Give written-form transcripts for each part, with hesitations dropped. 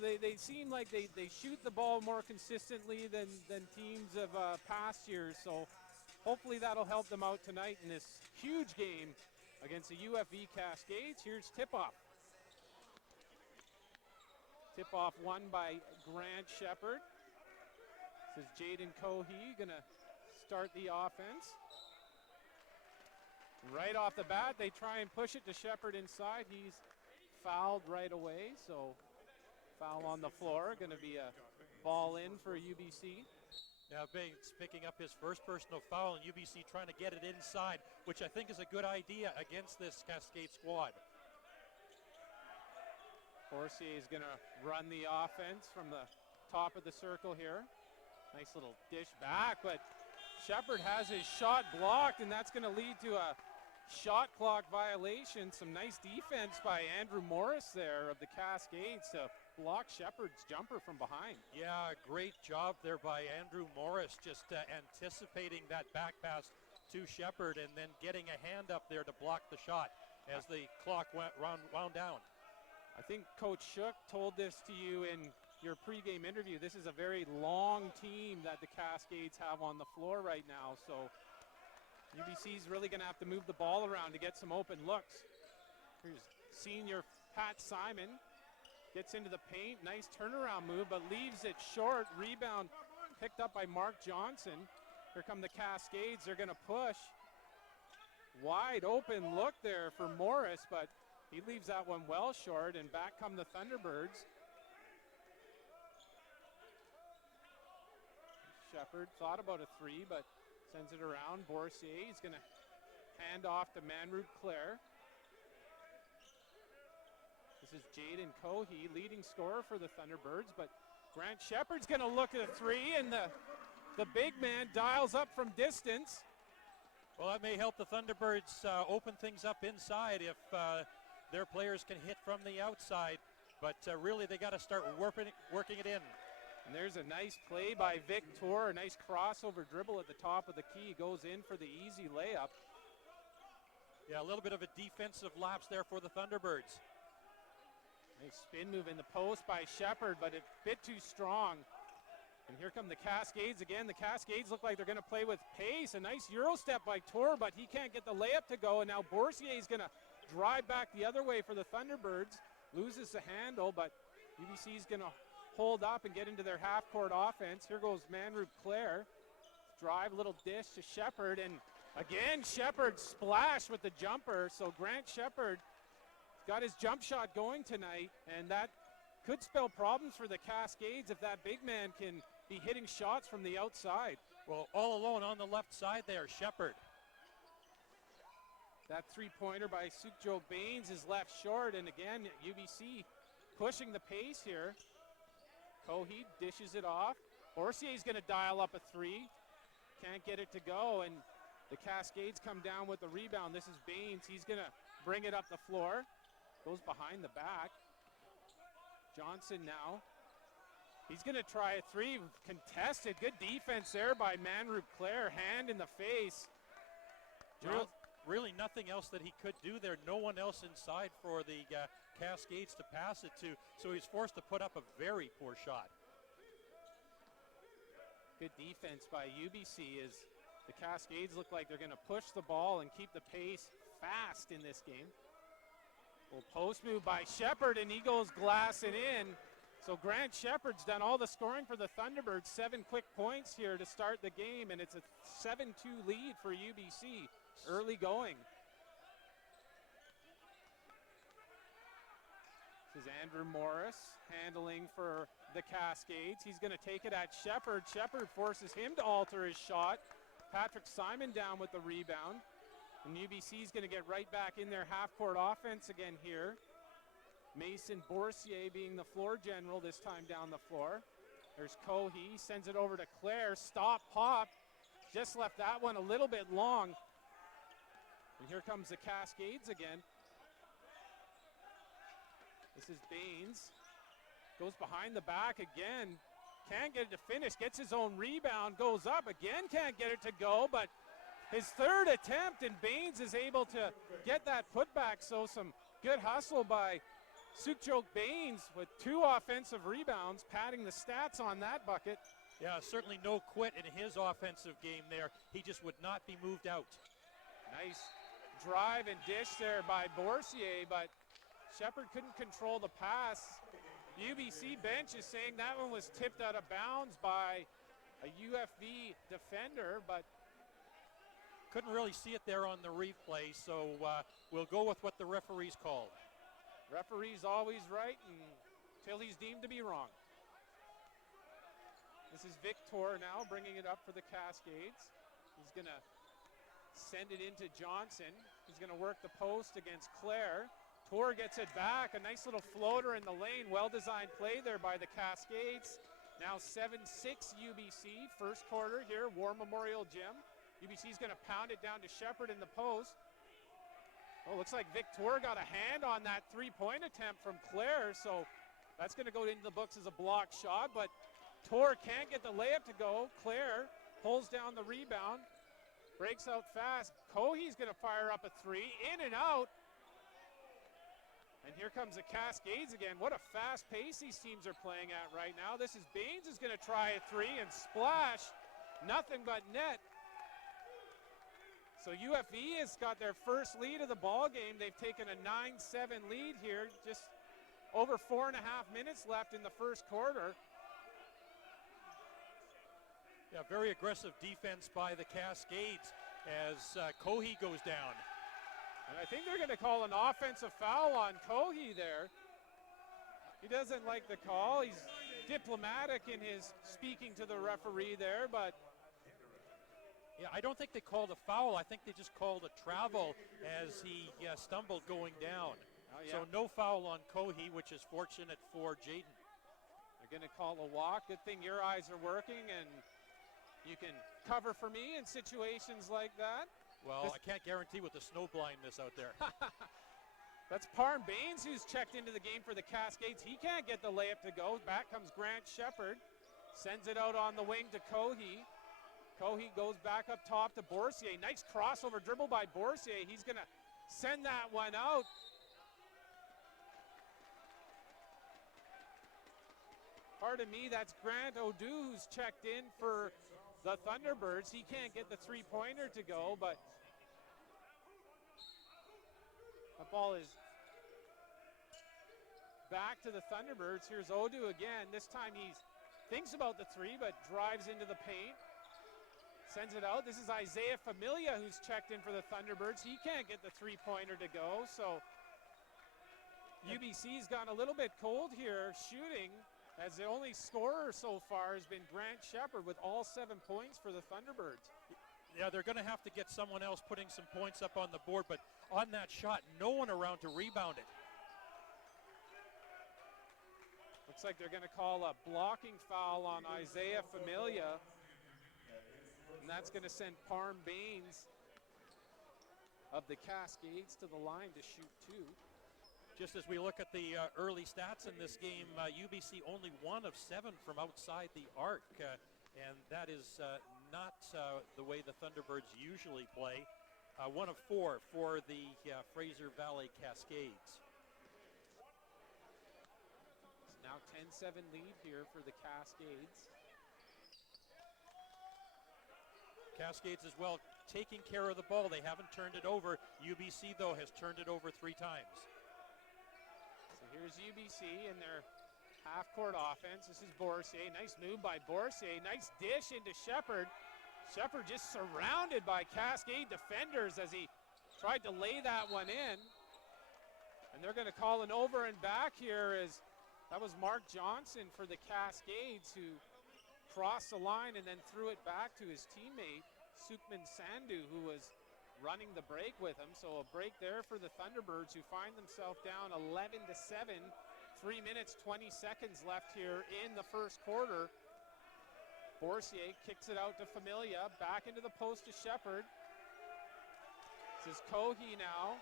they seem like they shoot the ball more consistently than teams of past years. So hopefully that'll help them out tonight in this huge game against the UFV Cascades. Here's tip-off. Tip-off won by Grant Shepard. This is Jaden Cohee gonna start the offense. Right off the bat, they try and push it to Shepard inside. He's fouled right away, so foul on the floor. Going to be a ball in for UBC. Now Bains picking up his first personal foul, and UBC trying to get it inside, which I think is a good idea against this Cascade squad. Forcier is going to run the offense from the top of the circle here. Nice little dish back, but Shepard has his shot blocked, and that's going to lead to a shot clock violation. Some nice defense by Andrew Morris there of the Cascades to block Shepard's jumper from behind. Yeah, great job there by Andrew Morris, just anticipating that back pass to Shepard and then getting a hand up there to block the shot as the clock wound down. I think Coach Shook told this to you in your pregame interview. This is a very long team that the Cascades have on the floor right now, so UBC's really going to have to move the ball around to get some open looks. Here's senior Pat Simon, gets into the paint, nice turnaround move, but leaves it short. Rebound picked up by Mark Johnson. Here come the Cascades, they're going to push. Wide open look there for Morris, but he leaves that one well short, and back come the Thunderbirds. Shepard thought about a three, but sends it around. Boursier, he's going to hand off to Manrup Claire. This is Jaden Cohee, leading scorer for the Thunderbirds, but Grant Shepard's going to look at a three, and the big man dials up from distance. Well, that may help the Thunderbirds open things up inside if their players can hit from the outside, but really they got to start working it in. And there's a nice play by Victor, a nice crossover dribble at the top of the key, goes in for the easy layup. Yeah, a little bit of a defensive lapse there for the Thunderbirds. Nice spin move in the post by Shepard, but a bit too strong. And here come the Cascades again. The Cascades look like they're going to play with pace. A nice Euro step by Tor, but he can't get the layup to go. And now Boursier is going to drive back the other way for the Thunderbirds. Loses the handle, but UBC is going to hold up and get into their half-court offense. Here goes Manrup Claire. Drive, little dish to Shepard, and again Shepard splash with the jumper. So Grant Shepard got his jump shot going tonight, and that could spell problems for the Cascades if that big man can be hitting shots from the outside. Well, all alone on the left side there, Shepard. That three-pointer by Sukhjot Bains is left short, and again UBC pushing the pace here. Cohee dishes it off. Bourcier's going to dial up a three. Can't get it to go, and the Cascades come down with the rebound. This is Bains. He's going to bring it up the floor. Goes behind the back. Johnson now. He's going to try a three. Contested. Good defense there by Manrup Claire. Hand in the face. Really nothing else that he could do there. No one else inside for the Cascades to pass it to, so he's forced to put up a very poor shot. Good defense by UBC as the Cascades look like they're going to push the ball and keep the pace fast in this game. Little post move by Shepard, and he goes glassing in. So Grant Shepard's done all the scoring for the Thunderbirds. 7 quick points here to start the game, and it's a 7-2 lead for UBC. Early going. This is Andrew Morris handling for the Cascades. He's going to take it at Shepard. Shepard forces him to alter his shot. Patrick Simon down with the rebound. And UBC is going to get right back in their half-court offense again here. Mason Boursier being the floor general this time down the floor. There's Cohee, sends it over to Claire. Stop, pop. Just left that one a little bit long. And here comes the Cascades again. This is Bains. Goes behind the back again. Can't get it to finish. Gets his own rebound. Goes up again. Can't get it to go. But his third attempt, and Bains is able to get that putback. So some good hustle by Sukhjot Bains with 2 offensive rebounds, padding the stats on that bucket. Yeah, certainly no quit in his offensive game there. He just would not be moved out. Nice drive and dish there by Boursier, but Shepherd couldn't control the pass. UBC bench is saying that one was tipped out of bounds by a UFV defender, but couldn't really see it there on the replay, so we'll go with what the referees called. Referee's always right until he's deemed to be wrong. This is Victor now bringing it up for the Cascades. He's going to send it into Johnson. He's going to work the post against Clare. Tor gets it back, a nice little floater in the lane. Well-designed play there by the Cascades. Now 7-6 UBC, first quarter here, War Memorial Gym. UBC's going to pound it down to Shepherd in the post. Oh, looks like Victor got a hand on that three-point attempt from Clare, so that's going to go into the books as a block shot, but Tor can't get the layup to go. Clare pulls down the rebound, breaks out fast. Cohee's going to fire up a three, in and out. And here comes the Cascades again. What a fast pace these teams are playing at right now. This is Bains is going to try a three and splash. Nothing but net. So UFV has got their first lead of the ball game. They've taken a 9-7 lead here. Just over 4.5 minutes left in the first quarter. Yeah, very aggressive defense by the Cascades as Cohee goes down. And I think they're going to call an offensive foul on Cohee there. He doesn't like the call. He's diplomatic in his speaking to the referee there, but yeah, I don't think they called a foul. I think they just called a travel as he stumbled going down. Oh, yeah. So no foul on Cohee, which is fortunate for Jaden. They're going to call a walk. Good thing your eyes are working and you can cover for me in situations like that. Well, I can't guarantee with the snow blindness out there. That's Parm Bains who's checked into the game for the Cascades. He can't get the layup to go. Back comes Grant Shepherd. Sends it out on the wing to Cohee. Cohee goes back up top to Boursier. Nice crossover dribble by Boursier. He's going to send that one out. Pardon me, that's Grant O'Doux who's checked in for the Thunderbirds. He can't get the three-pointer to go, but the ball is back to the Thunderbirds. Here's O'Doux again. This time he thinks about the three, but drives into the paint. Sends it out. This is Isaiah Familia who's checked in for the Thunderbirds. He can't get the three-pointer to go, so UBC's gone a little bit cold here shooting, as the only scorer so far has been Grant Shepherd with all 7 points for the Thunderbirds. Yeah, they're going to have to get someone else putting some points up on the board, but on that shot, no one around to rebound it. Looks like they're going to call a blocking foul on Isaiah Familia, and that's going to send Parm Bains of the Cascades to the line to shoot two. Just as we look at the early stats in this game, UBC only 1 of 7 from outside the arc, and that is not the way the Thunderbirds usually play. 1 of 4 for the Fraser Valley Cascades. It's now 10-7 lead here for the Cascades. Cascades as well taking care of the ball. They haven't turned it over. UBC, though, has turned it over 3 times. Here's UBC in their half-court offense. This is Boursier. Nice move by Boursier. Nice dish into Shepherd. Shepherd just surrounded by Cascade defenders as he tried to lay that one in. And they're going to call an over and back here as that was Mark Johnson for the Cascades who crossed the line and then threw it back to his teammate, Sukhman Sandhu, who was running the break with him. So a break there for the Thunderbirds who find themselves down 11-7. 3 minutes, 20 seconds left here in the first quarter. Boursier kicks it out to Familia, back into the post to Shepherd. This is Cohee now.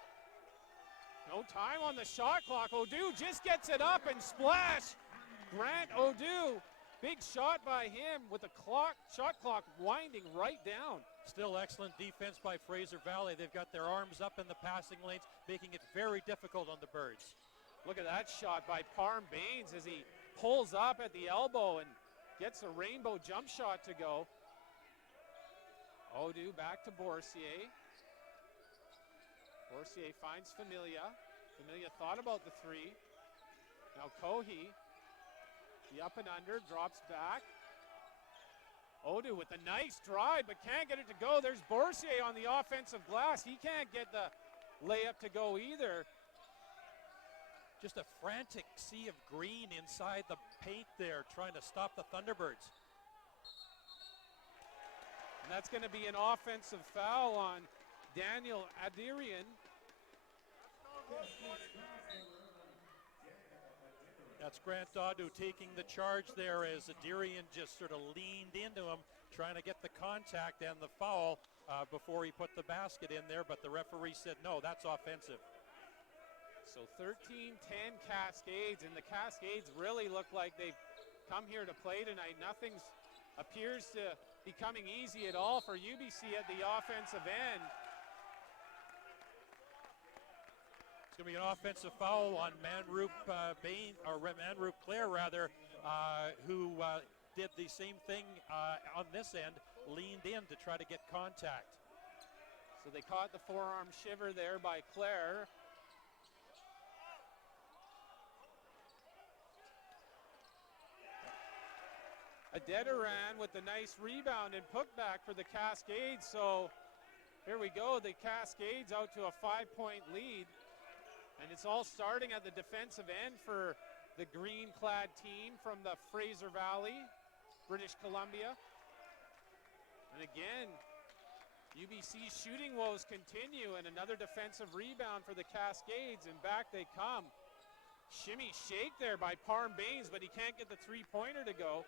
No time on the shot clock. O'Doux just gets it up and splash. Grant O'Doux, big shot by him with the shot clock winding right down. Still excellent defense by Fraser Valley. They've got their arms up in the passing lanes, making it very difficult on the Birds. Look at that shot by Parm Bains as he pulls up at the elbow and gets a rainbow jump shot to go. Odu back to Boursier. Boursier finds Familia. Familia thought about the three. Now Kohi, the up and under, drops back. Odu with a nice drive, but can't get it to go. There's Boursier on the offensive glass. He can't get the layup to go either. Just a frantic sea of green inside the paint there, trying to stop the Thunderbirds. And that's going to be an offensive foul on Daniel Adirian. That's Grant Dodu taking the charge there as Adirian just sort of leaned into him, trying to get the contact and the foul before he put the basket in there, but the referee said, no, that's offensive. So 13-10 Cascades, and the Cascades really look like they've come here to play tonight. Nothing appears to be coming easy at all for UBC at the offensive end. It's going to be an offensive foul on Manrup Bain, or Manrup Claire rather, who did the same thing on this end, leaned in to try to get contact. So they caught the forearm shiver there by Claire. Adederan with the nice rebound and putback for the Cascades. So here we go, the Cascades out to a 5-point lead. And it's all starting at the defensive end for the green-clad team from the Fraser Valley, British Columbia. And again, UBC's shooting woes continue, and another defensive rebound for the Cascades, and back they come. Shimmy shake there by Parm Bains, but he can't get the three-pointer to go.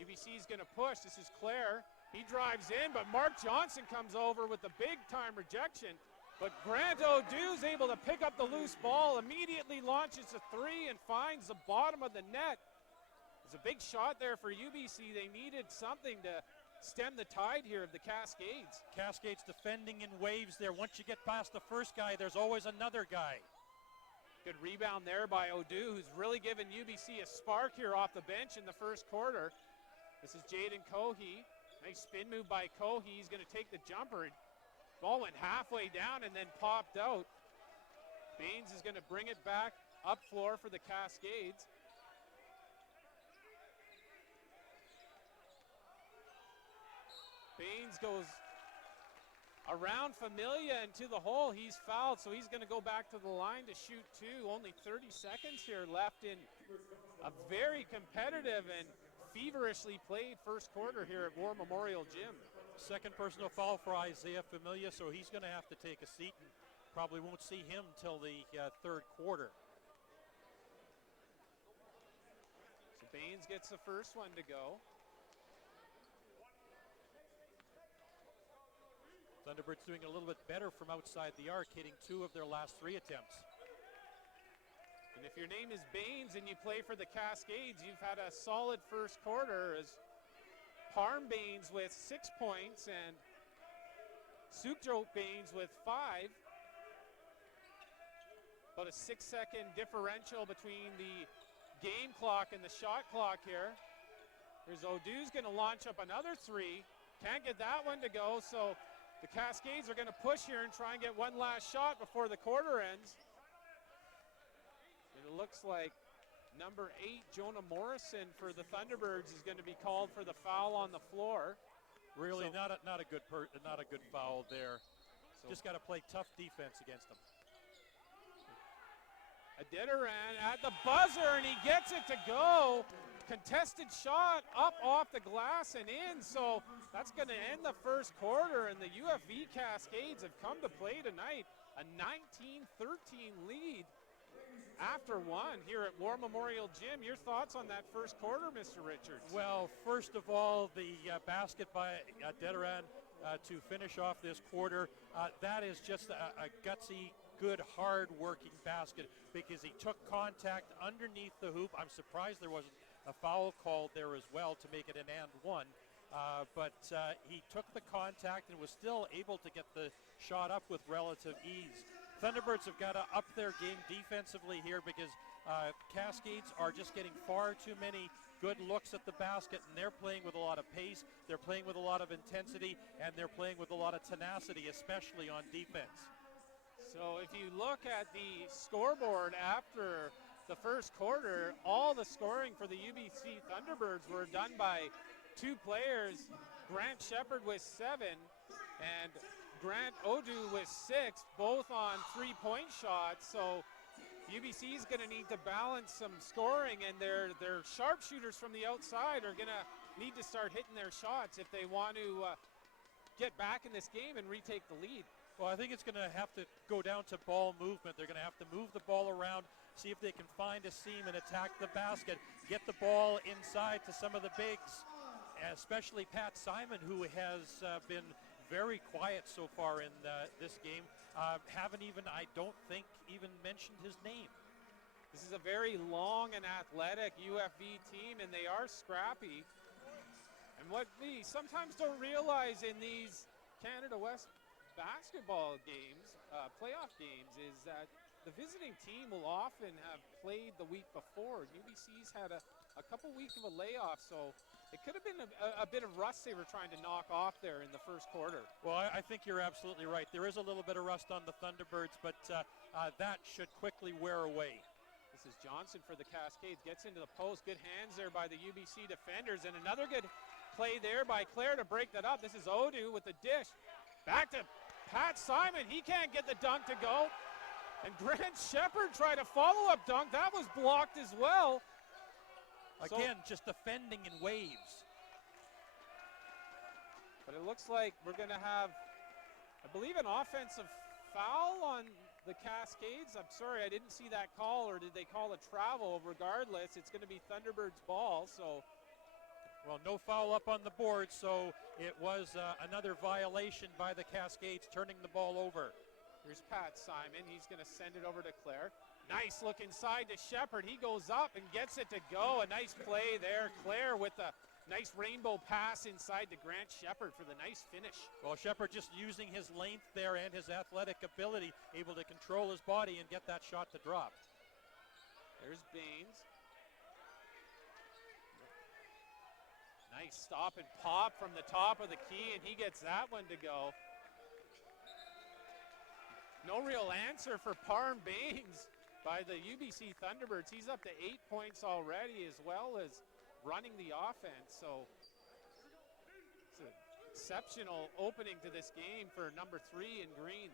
UBC's gonna push, this is Claire. He drives in, but Mark Johnson comes over with the big-time rejection. But Grant O'Dew's able to pick up the loose ball, immediately launches a three and finds the bottom of the net. It's a big shot there for UBC. They needed something to stem the tide here of the Cascades. Cascades defending in waves there. Once you get past the first guy, there's always another guy. Good rebound there by O'Dew, who's really given UBC a spark here off the bench in the first quarter. This is Jaden Kohi. Nice spin move by Kohi. He's going to take the jumper. Ball went halfway down and then popped out. Bains is going to bring it back up floor for the Cascades. Bains goes around Familia into the hole. He's fouled, so he's going to go back to the line to shoot two. Only 30 seconds here left in a very competitive and feverishly played first quarter here at War Memorial Gym. Second personal foul for Isaiah Familia, so he's going to have to take a seat and probably won't see him till the third quarter. So Bains gets the first one to go. Thunderbirds doing a little bit better from outside the arc, hitting 2 of their last 3 attempts. And if your name is Bains and you play for the Cascades, you've had a solid first quarter as Parm Bains with 6 points and Sukhjot Bains with 5. About a 6-second differential between the game clock and the shot clock here. Here's O'Dew's going to launch up another 3. Can't get that one to go, so the Cascades are going to push here and try and get one last shot before the quarter ends. It looks like number 8, Jonah Morrison for the Thunderbirds is going to be called for the foul on the floor. Really, so, not a good foul there. So just got to play tough defense against them. Adederan at the buzzer, and he gets it to go. Contested shot up off the glass and in, so that's going to end the first quarter, and the UFV Cascades have come to play tonight. A 19-13 lead after one here at War Memorial Gym. Your thoughts on that first quarter, Mr. Richards? Well, first of all, the basket by Adederan to finish off this quarter, that is just a gutsy, good, hard-working basket because he took contact underneath the hoop. I'm surprised there wasn't a foul called there as well to make it an and one. But he took the contact and was still able to get the shot up with relative ease. Thunderbirds have got to up their game defensively here because Cascades are just getting far too many good looks at the basket, and they're playing with a lot of pace, they're playing with a lot of intensity, and they're playing with a lot of tenacity, especially on defense. So if you look at the scoreboard after the first quarter, all the scoring for the UBC Thunderbirds were done by two players, Grant Shepard with 7 and Grant Odu with 6, both on three-point shots. So UBC is going to need to balance some scoring, and their sharpshooters from the outside are going to need to start hitting their shots if they want to get back in this game and retake the lead. Well, I think it's going to have to go down to ball movement. They're going to have to move the ball around, see if they can find a seam and attack the basket, get the ball inside to some of the bigs, especially Pat Simon, who has been very quiet so far in this game. Haven't even, I don't think, even mentioned his name. This is a very long and athletic UFV team, and they are scrappy. And what we sometimes don't realize in these Canada West basketball games, playoff games, is that the visiting team will often have played the week before. UBC's had a couple weeks of a layoff, so it could have been a bit of rust they were trying to knock off there in the first quarter. Well, I think you're absolutely right. There is a little bit of rust on the Thunderbirds, but that should quickly wear away. This is Johnson for the Cascades, gets into the post. Good hands there by the UBC defenders, and another good play there by Claire to break that up. This is Odu with the dish. Back to Pat Simon. He can't get the dunk to go. And Grant Shepard tried a follow-up dunk. That was blocked as well. Again, just defending in waves. But it looks like we're going to have, I believe, an offensive foul on the Cascades. I'm sorry, I didn't see that call, or did they call a travel? Regardless, it's going to be Thunderbirds' ball. So, well, no foul up on the board, so it was another violation by the Cascades, turning the ball over. Here's Pat Simon. He's going to send it over to Claire. Nice look inside to Shepard. He goes up and gets it to go. A nice play there. Claire with a nice rainbow pass inside to Grant Shepard for the nice finish. Well, Shepard just using his length there and his athletic ability, able to control his body and get that shot to drop. There's Bains. Nice stop and pop from the top of the key, and he gets that one to go. No real answer for Parm Bains by the UBC Thunderbirds. He's up to 8 points already, as well as running the offense. So it's an exceptional opening to this game for number 3 in green.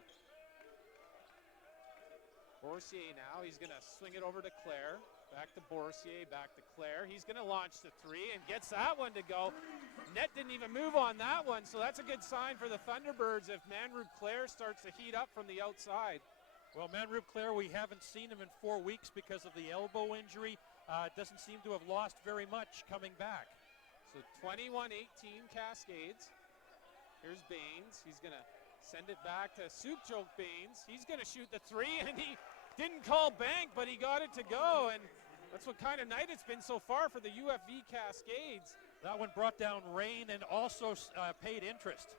Boursier now, he's going to swing it over to Claire. Back to Boursier, back to Claire. He's going to launch the 3 and gets that one to go. Net didn't even move on that one, so that's a good sign for the Thunderbirds if Manrup Claire starts to heat up from the outside. Well, Manrup Claire, we haven't seen him in 4 weeks because of the elbow injury. Doesn't seem to have lost very much coming back. So 21-18 Cascades. Here's Bains. He's going to send it back to Sukhjot Bains. He's going to shoot the 3, and he didn't call bank, but he got it to go. And that's what kind of night it's been so far for the UFV Cascades. That one brought down rain and also paid interest.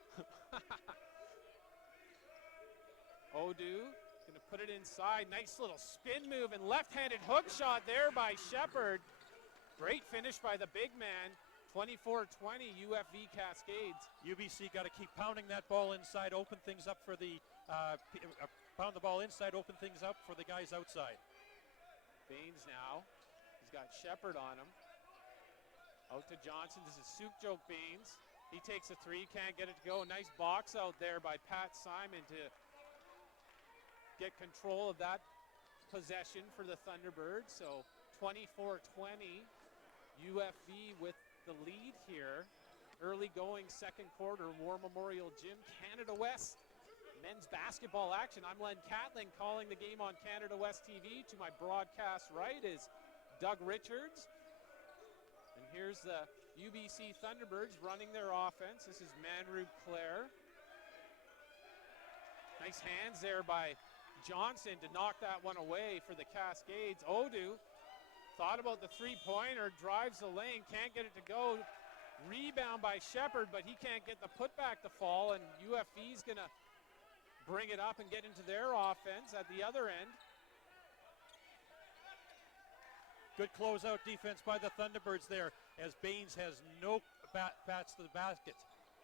Odu going to put it inside. Nice little spin move and left-handed hook shot there by Shepard. Great finish by the big man. 24-20 UFV Cascades. UBC got to keep pounding that ball inside, open things up for the pound the ball inside, open things up for the guys outside. Bains now. He's got Shepard on him. Out to Johnson. This is Sukhjot Bains. He takes a 3, can't get it to go. Nice box out there by Pat Simon to get control of that possession for the Thunderbirds. So 24-20, UFV with the lead here. Early going second quarter, War Memorial Gym, Canada West men's basketball action. I'm Len Catling calling the game on Canada West TV. To my broadcast right is Doug Richards. And here's the UBC Thunderbirds running their offense. This is Manrup Claire. Nice hands there by Johnson to knock that one away for the Cascades. Odu thought about the three-pointer, drives the lane, can't get it to go. Rebound by Shepard, but he can't get the putback to fall, and UFV's going to bring it up and get into their offense at the other end. Good closeout defense by the Thunderbirds there as Bains has no bats to the basket.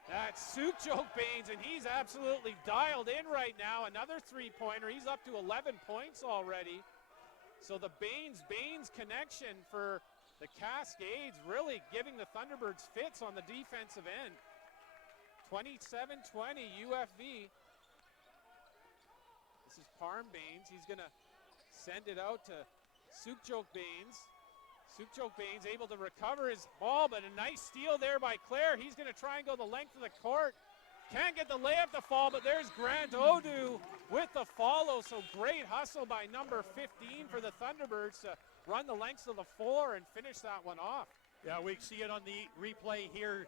That's Sukhjot Bains, and he's absolutely dialed in right now. Another three-pointer. He's up to 11 points already. So the Bains connection for the Cascades really giving the Thunderbirds fits on the defensive end. 27-20 UFV. This is Parm Bains. He's going to send it out to Sukhjot Bains. Sukhjot Bains able to recover his ball, but a nice steal there by Clare. He's going to try and go the length of the court. Can't get the layup to fall, but there's Grant Odu with the follow. So great hustle by number 15 for the Thunderbirds to run the lengths of the floor and finish that one off. Yeah, we see it on the replay here.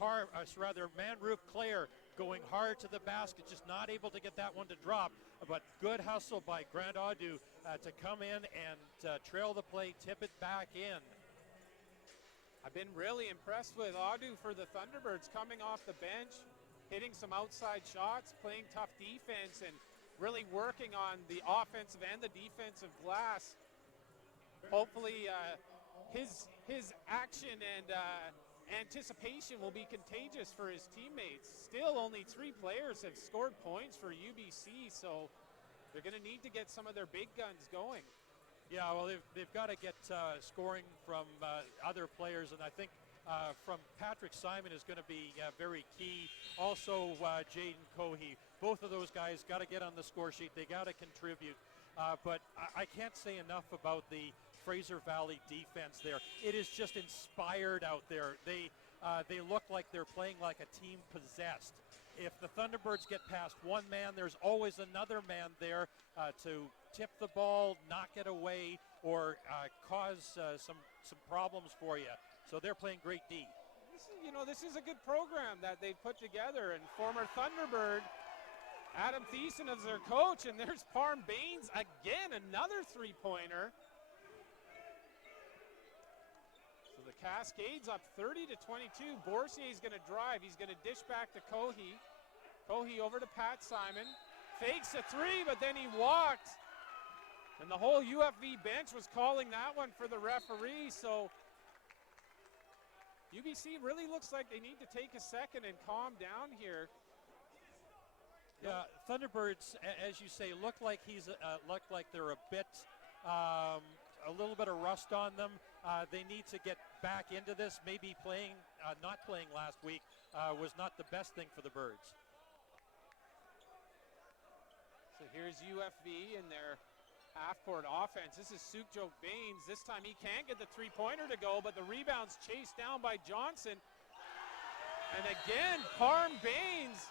Manroof Clare going hard to the basket, just not able to get that one to drop. But good hustle by Grant Odu to come in and trail the play, tip it back in. I've been really impressed with Odu for the Thunderbirds coming off the bench, hitting some outside shots, playing tough defense, and really working on the offensive and the defensive glass. Hopefully his action and anticipation will be contagious for his teammates. Still only 3 players have scored points for UBC, so they're going to need to get some of their big guns going. Yeah, well, they've got to get scoring from other players, and I think from Patrick Simon is going to be very key. Also, Jaden Cohey. Both of those guys got to get on the score sheet. They got to contribute. But I can't say enough about the Fraser Valley defense there. It is just inspired out there. They look like they're playing like a team possessed. If the Thunderbirds get past one man, there's always another man there to tip the ball, knock it away, or cause some problems for you. So they're playing great D. This is a good program that they've put together, and former Thunderbird Adam Thiessen is their coach, and there's Parm Bains again, another three-pointer. So the Cascades up 30-22. Borsier's going to drive. He's going to dish back to Cohey. Cohey over to Pat Simon. Fakes a three, but then he walked. And the whole UFV bench was calling that one for the referee. So UBC really looks like they need to take a second and calm down here. Yeah, Thunderbirds, as you say, look like they're a bit, a little bit of rust on them. They need to get back into this. Maybe not playing last week was not the best thing for the Birds. So here's UFV in their half-court offense. This is Sukhjot Bains. This time he can't get the three-pointer to go, but the rebound's chased down by Johnson. And again, Parm Bains.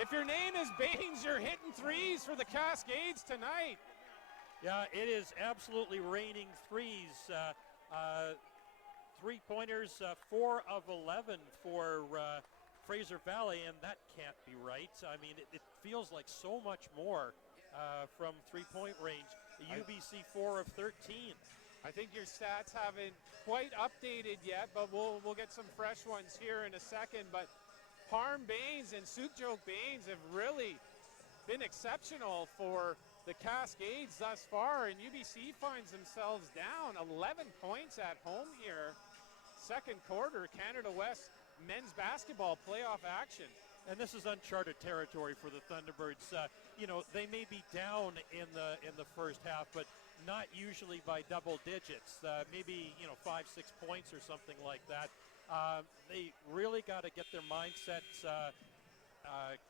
If your name is Bains, you're hitting threes for the Cascades tonight. Yeah, it is absolutely raining threes. Three-pointers, 4 of 11 for Fraser Valley, and that can't be right. I mean, it feels like so much more from three-point range. The UBC 4 of 13. I think your stats haven't quite updated yet, but we'll get some fresh ones here in a second. But Parm Bains and Sukhjot Bains have really been exceptional for the Cascades thus far, and UBC finds themselves down 11 points at home here. Second quarter, Canada West men's basketball playoff action. And this is uncharted territory for the Thunderbirds. They may be down in the first half, but not usually by double digits. Maybe 5-6 points or something like that. They really got to get their mindsets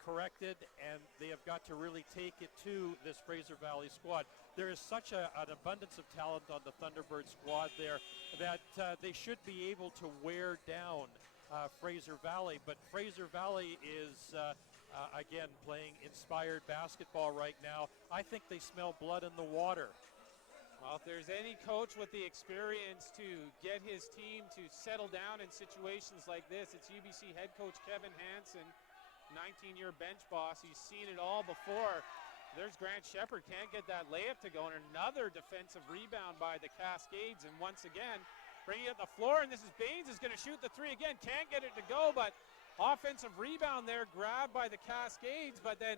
corrected, and they have got to really take it to this Fraser Valley squad. There is such an abundance of talent on the Thunderbird squad there that they should be able to wear down Fraser Valley. But Fraser Valley is, again, playing inspired basketball right now. I think they smell blood in the water. Well, if there's any coach with the experience to get his team to settle down in situations like this, it's UBC head coach Kevin Hansen, 19-year bench boss. He's seen it all before. There's Grant Shepard, can't get that layup to go, and another defensive rebound by the Cascades. And once again, bringing it up the floor, and this is Bains is going to shoot the three again. Can't get it to go, but offensive rebound there, grabbed by the Cascades, but then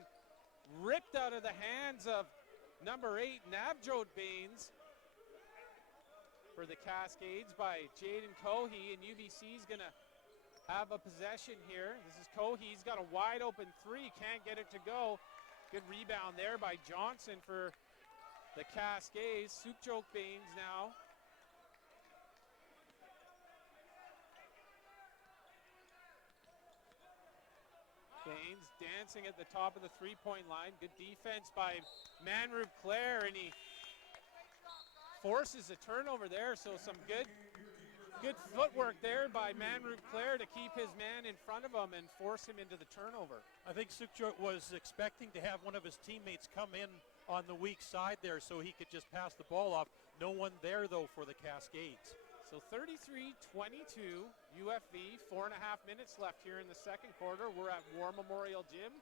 ripped out of the hands of number 8, Navjot Bains, for the Cascades by Jaden Cohey, and UBC's gonna have a possession here. This is Cohey, he's got a wide open three, can't get it to go. Good rebound there by Johnson for the Cascades. Sukhjot Bains now. Bains dancing at the top of the three-point line. Good defense by Manrup Clare, and he forces a turnover there, so some good footwork there by Manrup Clare to keep his man in front of him and force him into the turnover. I think Sukhjot was expecting to have one of his teammates come in on the weak side there so he could just pass the ball off. No one there, though, for the Cascades. So 33-22, UFV, 4.5 minutes left here in the second quarter. We're at War Memorial Gym,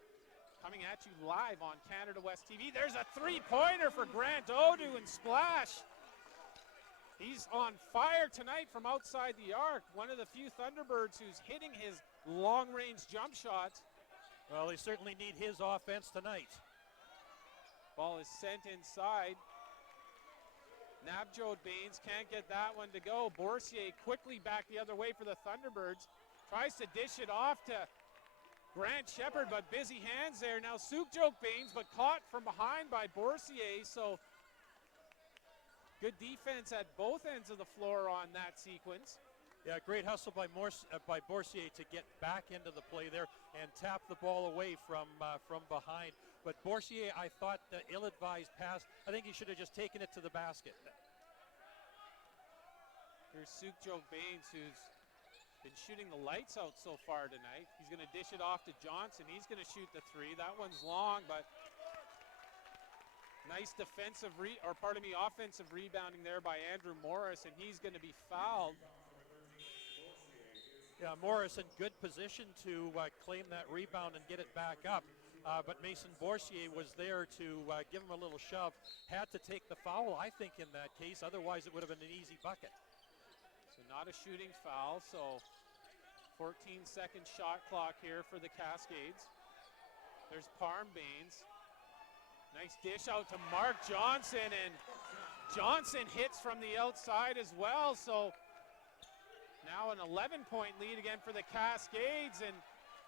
coming at you live on Canada West TV. There's a three-pointer for Grant Odu, and splash. He's on fire tonight from outside the arc. One of the few Thunderbirds who's hitting his long-range jump shots. Well, they certainly need his offense tonight. Ball is sent inside. Navjot Bains can't get that one to go. Boursier quickly back the other way for the Thunderbirds. Tries to dish it off to Grant Shepard, but busy hands there. Now Sukhjot Bains, but caught from behind by Boursier, so good defense at both ends of the floor on that sequence. Yeah, great hustle by Boursier to get back into the play there and tap the ball away from behind. But Boursier, I thought, ill-advised pass. I think he should have just taken it to the basket. Here's Sukhjot Bains, who's been shooting the lights out so far tonight. He's going to dish it off to Johnson. He's going to shoot the three. That one's long, but nice offensive rebounding there by Andrew Morris, and he's going to be fouled. Yeah, Morris in good position to claim that rebound and get it back up. But Mason Boursier was there to give him a little shove. Had to take the foul, I think, in that case. Otherwise, it would have been an easy bucket. So not a shooting foul, so 14-second shot clock here for the Cascades. There's Parm Bains. Nice dish out to Mark Johnson, and Johnson hits from the outside as well. So now an 11-point lead again for the Cascades, and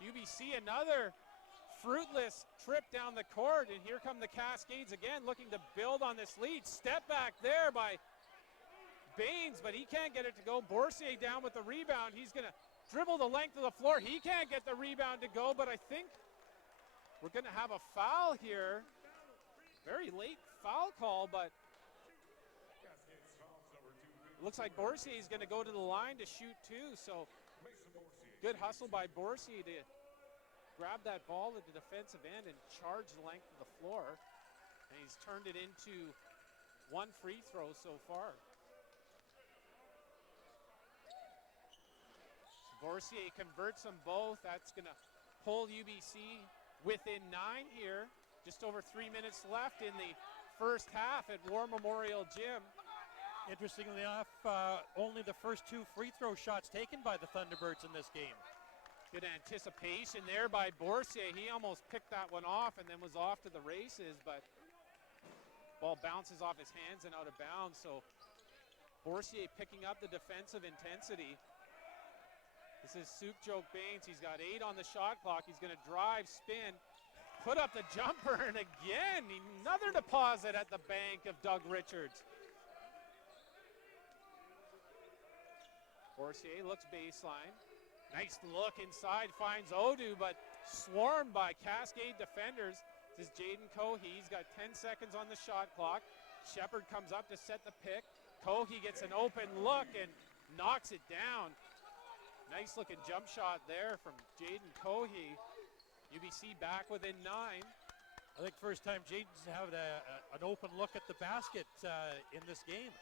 UBC another fruitless trip down the court, and here come the Cascades again looking to build on this lead. Step back there by Bains, but he can't get it to go. Boursier down with the rebound. He's going to dribble the length of the floor. He can't get the rebound to go, but I think we're going to have a foul here. Very late foul call, but it looks like Boursier is going to go to the line to shoot two, so good hustle by Boursier to grab that ball at the defensive end and charge the length of the floor. And he's turned it into one free throw so far. Boursier converts them both. That's going to pull UBC within 9 here. Just over 3 minutes left in the first half at War Memorial Gym. Interestingly enough, only the first 2 free throw shots taken by the Thunderbirds in this game. Good anticipation there by Boursier. He almost picked that one off and then was off to the races, but ball bounces off his hands and out of bounds. So Boursier picking up the defensive intensity. This is Sukhjot Bains. He's got 8 on the shot clock. He's going to drive, spin, put up the jumper, and again, another deposit at the bank of Doug Richards. Boursier looks baseline. Nice look inside, finds Odu, but swarmed by Cascade defenders. This is Jaden Cohey. He's got 10 seconds on the shot clock. Shepard comes up to set the pick. Cohey gets an open look and knocks it down. Nice looking jump shot there from Jaden Cohey. UBC back within 9. I think first time Jaden's had an open look at the basket in this game.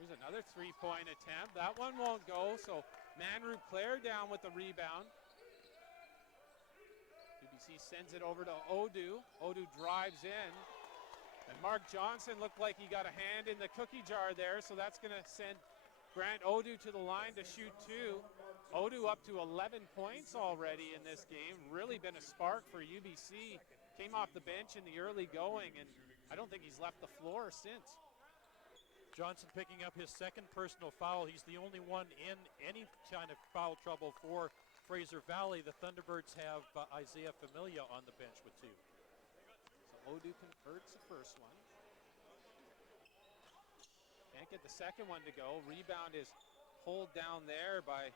Here's another three-point attempt. That one won't go, so Manrup Clare down with the rebound. UBC sends it over to Odu. Odu drives in. And Mark Johnson looked like he got a hand in the cookie jar there, so that's going to send Grant Odu to the line to shoot 2. Odu up to 11 points already in this game. Really been a spark for UBC. came off the bench in the early going, and I don't think he's left the floor since. Johnson picking up his second personal foul. He's the only one in any kind of foul trouble for Fraser Valley. The Thunderbirds have Isaiah Familia on the bench with 2. So Odu converts the first one. Can't get the second one to go. Rebound is pulled down there by,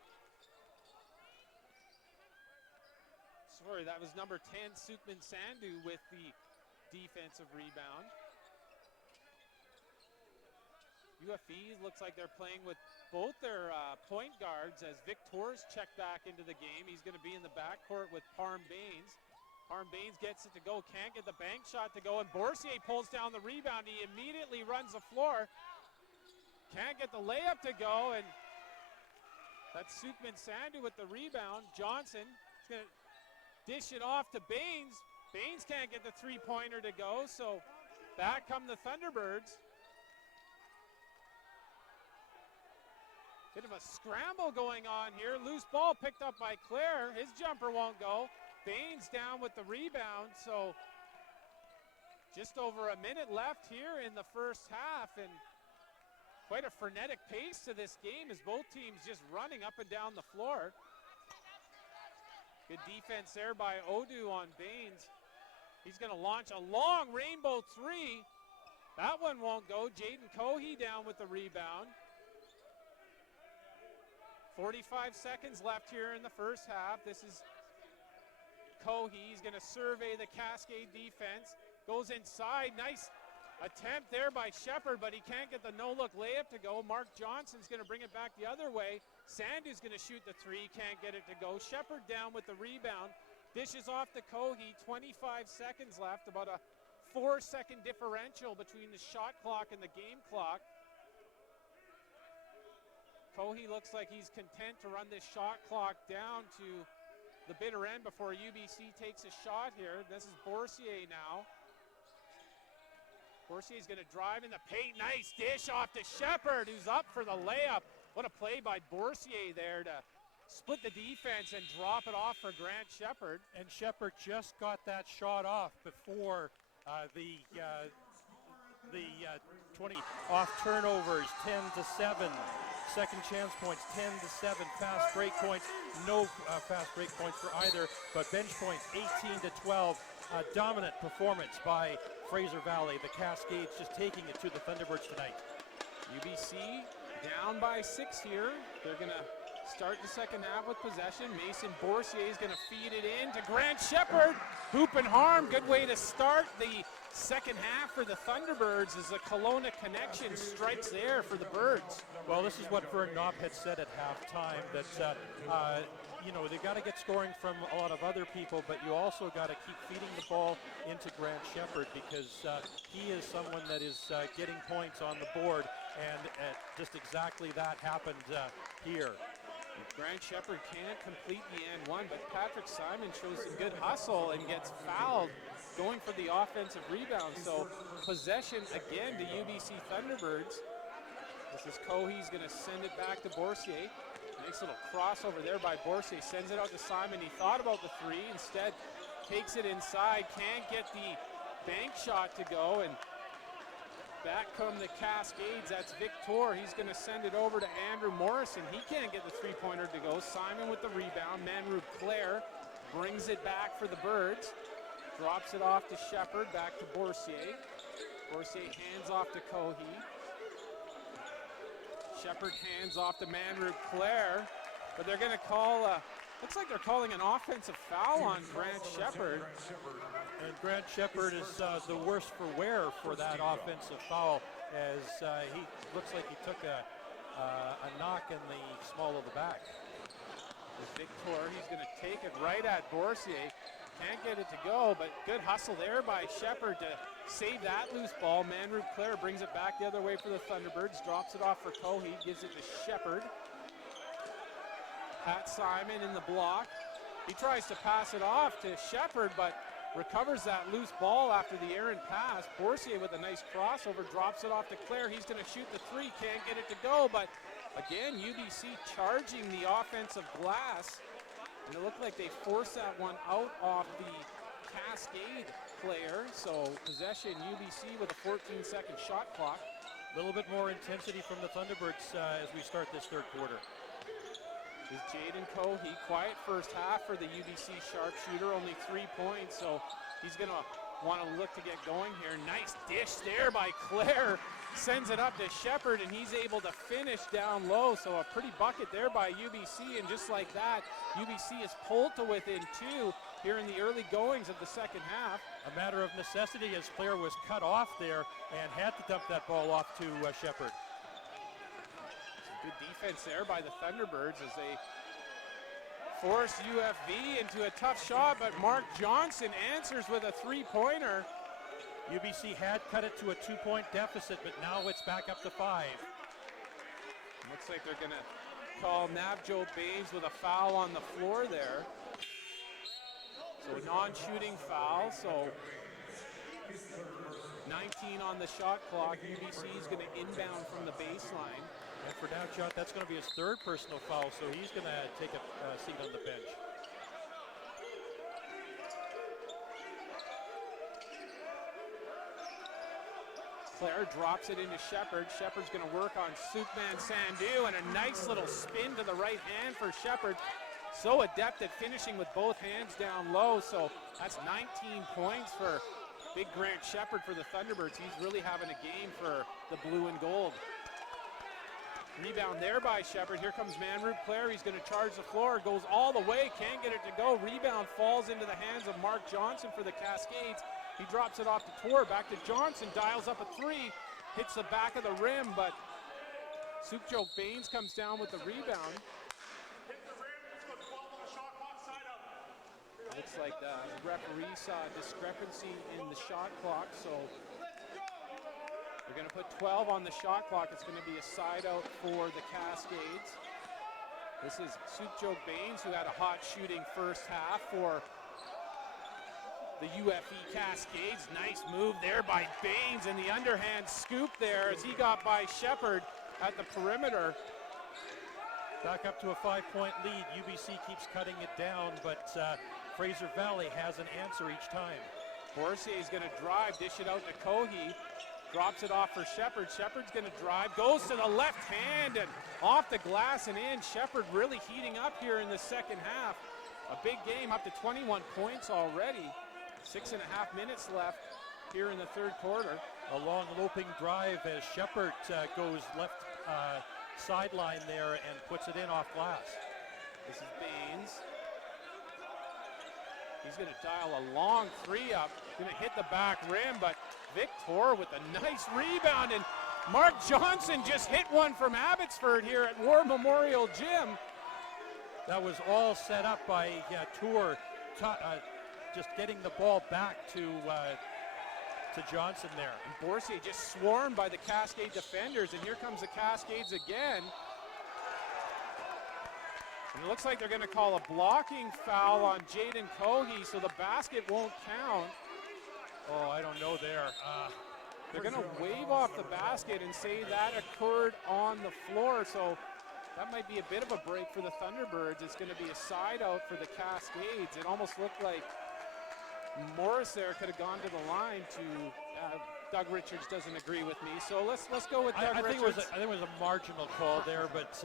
sorry, that was number 10, Sukhjot Sandhu, with the defensive rebound. UFV looks like they're playing with both their point guards as Victor's checked back into the game. He's going to be in the backcourt with Parm Bains. Parm Bains gets it to go, can't get the bank shot to go, and Boursier pulls down the rebound. He immediately runs the floor. Can't get the layup to go, and that's Sukhjot Sandhu with the rebound. Johnson is going to dish it off to Bains. Bains can't get the three-pointer to go, so back come the Thunderbirds. Bit of a scramble going on here. Loose ball picked up by Clare. His jumper won't go. Bains down with the rebound, so just over a minute left here in the first half, and quite a frenetic pace to this game as both teams just running up and down the floor. Good defense there by Odu on Bains. He's going to launch a long rainbow three. That one won't go. Jaden Cohey down with the rebound. 45 seconds left here in the first half. This is Cohey. He's going to survey the Cascade defense. Goes inside. Nice attempt there by Shepard, but he can't get the no-look layup to go. Mark Johnson's going to bring it back the other way. Sandhu's going to shoot the three. Can't get it to go. Shepard down with the rebound. Dishes off to Cohey. 25 seconds left. About a 4-second differential between the shot clock and the game clock. Cohey looks like he's content to run this shot clock down to the bitter end before UBC takes a shot here. This is Boursier now. Bourcier's going to drive in the paint. Nice dish off to Shepard, who's up for the layup. What a play by Boursier there to split the defense and drop it off for Grant Shepard. And Shepard just got that shot off before the 20 off turnovers, 10-7. Second chance points, 10-7. Fast break points, no fast break points for either, but bench points, 18-12. A dominant performance by Fraser Valley. The Cascades just taking it to the Thunderbirds tonight. UBC down by 6 here. They're going to start the second half with possession. Mason Boursier is going to feed it in to Grant Shepard. Hoop and harm. Good way to start the second half for the Thunderbirds as the Kelowna connection strikes there for the Birds. Well, this is what Vern Knopp had said at halftime, that you know, they got to get scoring from a lot of other people, but you also got to keep feeding the ball into Grant Shepard, because he is someone that is getting points on the board, and just exactly that happened here. Grant Shepard can't complete the and one, but Patrick Simon shows some good hustle and gets fouled going for the offensive rebound. So possession again to UBC Thunderbirds. This is Cohey's going to send it back to Boursier. Nice little crossover there by Boursier. Sends it out to Simon. He thought about the three. Instead, takes it inside. Can't get the bank shot to go. And back come the Cascades. That's Victor. He's going to send it over to Andrew Morrison. He can't get the three-pointer to go. Simon with the rebound. Manroob Clare brings it back for the Birds. Drops it off to Shepard. Back to Boursier. Boursier hands off to Cohey. Shepard hands off to Manroob Clare, but they're going to call, looks like they're calling an offensive foul on Grant Shepard. And Grant Shepard is the worst for wear for that offensive foul, as he looks like he took a knock in the small of the back. With Victor, he's going to take it right at Boursier. Can't get it to go, but good hustle there by Shepard to save that loose ball. Manroob Clare brings it back the other way for the Thunderbirds. Drops it off for Cohey, gives it to Shepard. Pat Simon in the block. He tries to pass it off to Shepard, but recovers that loose ball after the errant pass. Boursier with a nice crossover, drops it off to Clare. He's going to shoot the three, can't get it to go, but again, UBC charging the offensive glass. And it looked like they forced that one out off the Cascade player. So possession UBC with a 14-second shot clock. A little bit more intensity from the Thunderbirds as we start this third quarter. Is Jaden Cohey. Quiet first half for the UBC sharpshooter, only 3 points, so he's going to want to look to get going here. Nice dish there by Claire. Sends it up to Shepard, and he's able to finish down low, so a pretty bucket there by UBC, and just like that, UBC is pulled to within 2 here in the early goings of the second half. A matter of necessity as Claire was cut off there and had to dump that ball off to Shepard. Good defense there by the Thunderbirds as they force UFV into a tough shot, but Mark Johnson answers with a three-pointer. UBC had cut it to a 2-point deficit, but now it's back up to 5. Looks like they're gonna call Navjot Bains with a foul on the floor there. So a non-shooting foul, so 19 on the shot clock. UBC is gonna inbound from the baseline. And for Navjot, that's going to be his third personal foul, so he's going to take a seat on the bench. Claire drops it into Shepard. Shepard's going to work on Sukhjot Sandhu, and a nice little spin to the right hand for Shepard. So adept at finishing with both hands down low, so that's 19 points for big Grant Shepard for the Thunderbirds. He's really having a game for the blue and gold. Rebound there by Shepard. Here comes Manroop Claire. He's going to charge the floor. Goes all the way. Can't get it to go. Rebound falls into the hands of Mark Johnson for the Cascades. He drops it off to Tor. Back to Johnson. Dials up a three. Hits the back of the rim, but Sukhjot Bains comes down with the rebound. Looks like the referee saw a discrepancy in the shot clock, so they're going to put 12 on the shot clock. It's going to be a side out for the Cascades. This is Sukhjot Bains, who had a hot shooting first half for the UFV Cascades. Nice move there by Bains, and the underhand scoop there as he got by Shepard at the perimeter. Back up to a 5-point lead. UBC keeps cutting it down, but Fraser Valley has an answer each time. Boursier is going to drive, dish it out to Cohey. Drops it off for Shepard. Shepard's going to drive, goes to the left hand and off the glass and in. Shepard really heating up here in the second half. A big game, up to 21 points already. 6.5 minutes left here in the third quarter. A long loping drive as Shepard goes left sideline there and puts it in off glass. This is Bains. He's going to dial a long three up. Going to hit the back rim, but Victor with a nice rebound, and Mark Johnson just hit one from Abbotsford here at War Memorial Gym. That was all set up by Tour, just getting the ball back to Johnson there. And Boursier just swarmed by the Cascade defenders, and here comes the Cascades again. And it looks like they're going to call a blocking foul on Jaden Cohey, so the basket won't count. Oh, I don't know there. They're going to wave off the basket and say that occurred on the floor, so that might be a bit of a break for the Thunderbirds. It's going to be a side out for the Cascades. It almost looked like Morris there could have gone to the line to Doug Richards doesn't agree with me, so let's go with Doug Richards. I think it was a marginal call there, but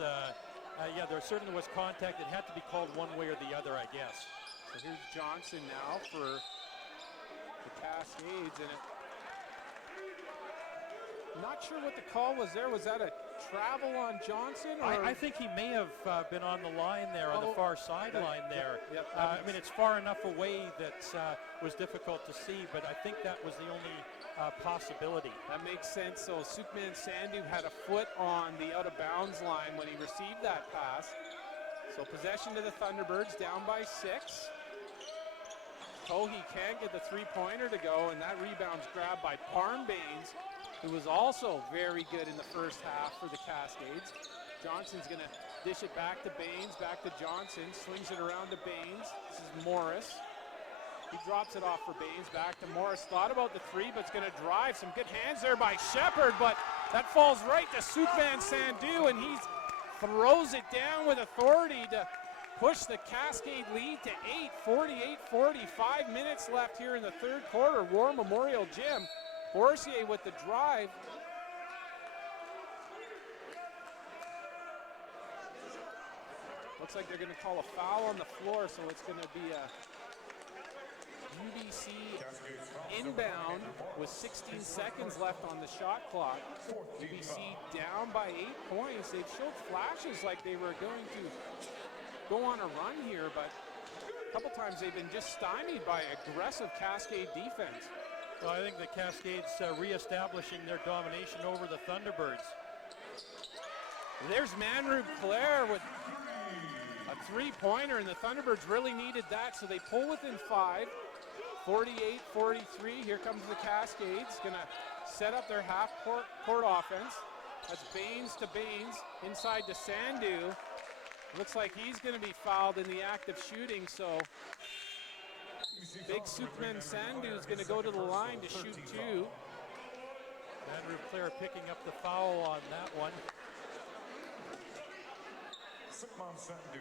yeah, there certainly was contact. It had to be called one way or the other, I guess. So here's Johnson now for the Cascades, and not sure what the call was there. Was that a travel on Johnson? Or? I think he may have been on the line there, on the far sideline there. Yep, I mean, it's far enough away that was difficult to see, but I think that was the only possibility. That makes sense. So Sukhjot Sandhu had a foot on the out-of-bounds line when he received that pass. So possession to the Thunderbirds, down by 6. Cohey can't get the three-pointer to go, and that rebound's grabbed by Parm Bains, who was also very good in the first half for the Cascades. Johnson's going to dish it back to Bains, back to Johnson, swings it around to Bains. This is Morris. He drops it off for Bains, back to Morris. Thought about the three, but it's going to drive. Some good hands there by Shepard, but that falls right to Sukhjot Sandhu, and he throws it down with authority to push the Cascade lead to 8, 48-40. 5 minutes left here in the third quarter. War Memorial Gym. Boursier with the drive. Looks like they're going to call a foul on the floor, so it's going to be a UBC inbound with 16 seconds left on the shot clock. UBC down by 8 points. They've showed flashes like they were going to go on a run here, but a couple times they've been just stymied by aggressive Cascade defense. Well, I think the Cascades reestablishing their domination over the Thunderbirds. There's Manrube Claire with a three-pointer, and the Thunderbirds really needed that, so they pull within 5. 48-43, here comes the Cascades, gonna set up their half-court offense. That's Bains to Bains, inside to Sandu. Looks like he's gonna be fouled in the act of shooting, so big Superman Sandu is gonna go to the line to shoot 2. Andrew Clare picking up the foul on that one. Sandu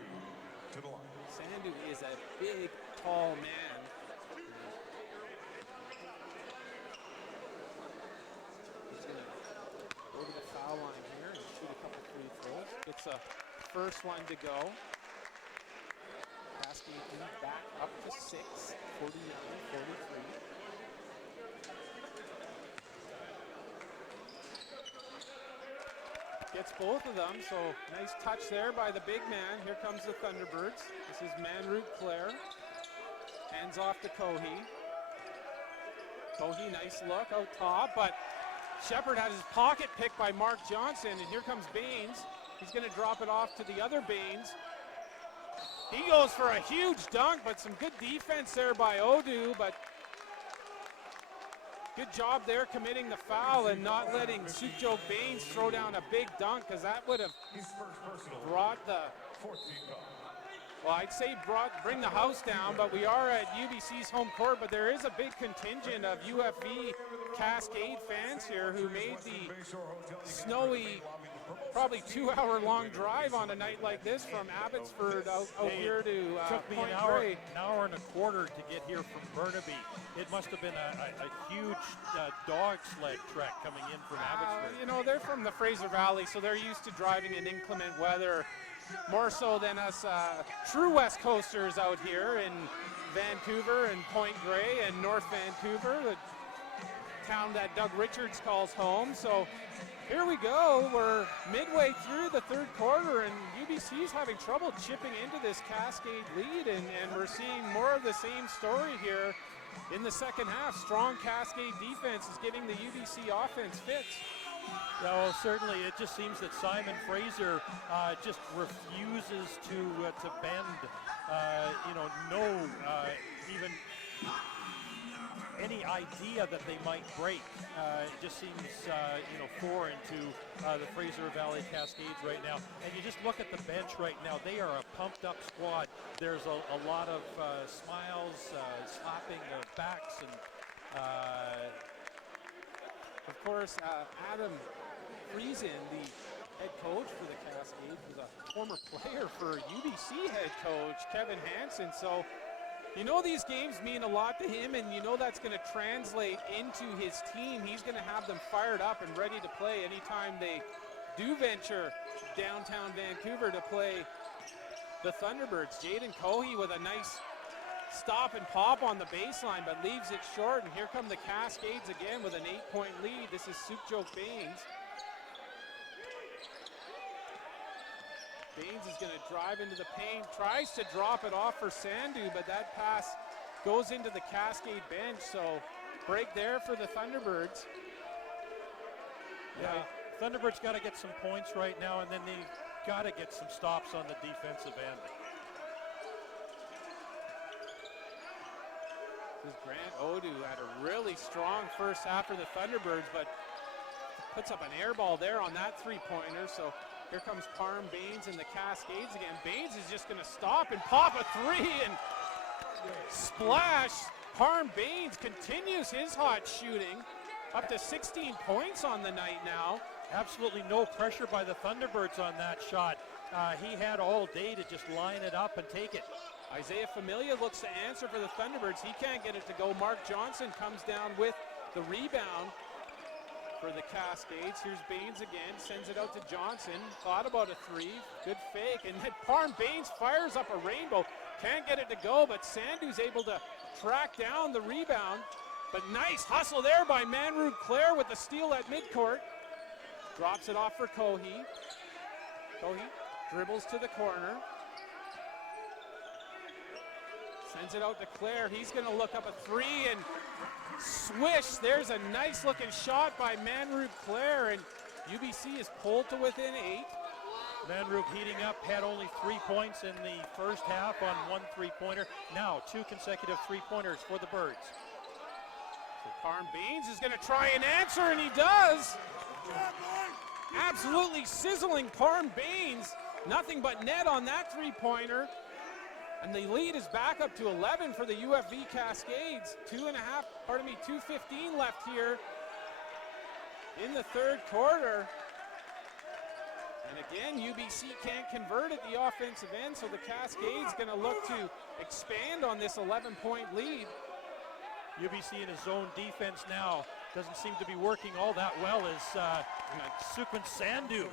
to the line. Sandu is a big, tall man. He's going to go to the foul line here and shoot a couple free throws. Gets a first one to go. Cascade lead back up to 6, 49-43. Gets both of them, so nice touch there by the big man. Here comes the Thunderbirds. This is Manrube Claire. Hands off to Cohey. Cohey, nice look out top, but Shepard has his pocket picked by Mark Johnson, and here comes Bains. He's going to drop it off to the other Bains. He goes for a huge dunk, but some good defense there by Odu, but good job there committing the foul and not letting Sukhjot Bains throw down a big dunk, because that would have brought the, well, I'd say bring the house down, but we are at UBC's home court, but there is a big contingent of UFV Cascade fans here who made the snowy, probably 2-hour-long drive on a night like this from Abbotsford out here to took me Point an hour and a quarter to get here from Burnaby. It must have been a huge dog sled trek coming in from Abbotsford. You know, they're from the Fraser Valley, so they're used to driving in inclement weather, more so than us true West Coasters out here in Vancouver and Point Grey and North Vancouver, the town that Doug Richards calls home. So here we go. We're midway through the third quarter, and UBC's having trouble chipping into this Cascade lead, and we're seeing more of the same story here in the second half. Strong Cascade defense is giving the UBC offense fits. Yeah, well, certainly it just seems that Simon Fraser just refuses to bend, even any idea that they might break. It just seems, foreign to the Fraser Valley Cascades right now. And you just look at the bench right now. They are a pumped-up squad. There's a lot of smiles, slapping their backs, and of course, Adam Friesen, the head coach for the Cascades, was a former player for UBC head coach Kevin Hansen. So you know these games mean a lot to him, and you know that's going to translate into his team. He's going to have them fired up and ready to play anytime they do venture downtown Vancouver to play the Thunderbirds. Jaden Cohey with a nice stop and pop on the baseline, but leaves it short, and here come the Cascades again with an 8-point lead. This is Sukhjot Bains. Bains is going to drive into the paint, tries to drop it off for Sandu, but that pass goes into the Cascade bench, so break there for the Thunderbirds. Yeah, Thunderbirds got to get some points right now, and then they got to get some stops on the defensive end. This is Grant Odu had a really strong first half for the Thunderbirds, but puts up an air ball there on that three-pointer, so here comes Parm Bains and the Cascades again. Bains is just going to stop and pop a three and splash. Parm Bains continues his hot shooting, up to 16 points on the night now. Absolutely no pressure by the Thunderbirds on that shot. He had all day to just line it up and take it. Isaiah Familia looks to answer for the Thunderbirds. He can't get it to go. Mark Johnson comes down with the rebound for the Cascades. Here's Bains again, sends it out to Johnson. Thought about a three, good fake, and then Bains fires up a rainbow. Can't get it to go, but Sandu's able to track down the rebound. But nice hustle there by Manrube Claire with the steal at midcourt. Drops it off for Cohey. Cohey dribbles to the corner. Sends it out to Claire. He's going to look up a three and swish. There's a nice looking shot by Manrube Claire, and UBC is pulled to within 8. Manrube heating up, had only 3 points in the first half on 1 3-pointer. Now 2 consecutive 3-pointers for the Birds. So Parm Bains is going to try and answer, and he does. Absolutely sizzling Parm Bains. Nothing but net on that 3-pointer. And the lead is back up to 11 for the UFV Cascades. 2:15 left here in the third quarter. And again, UBC can't convert at the offensive end, so the Cascades going to look to expand on this 11-point lead. UBC in his zone defense now doesn't seem to be working all that well as Sukhjot Sandu.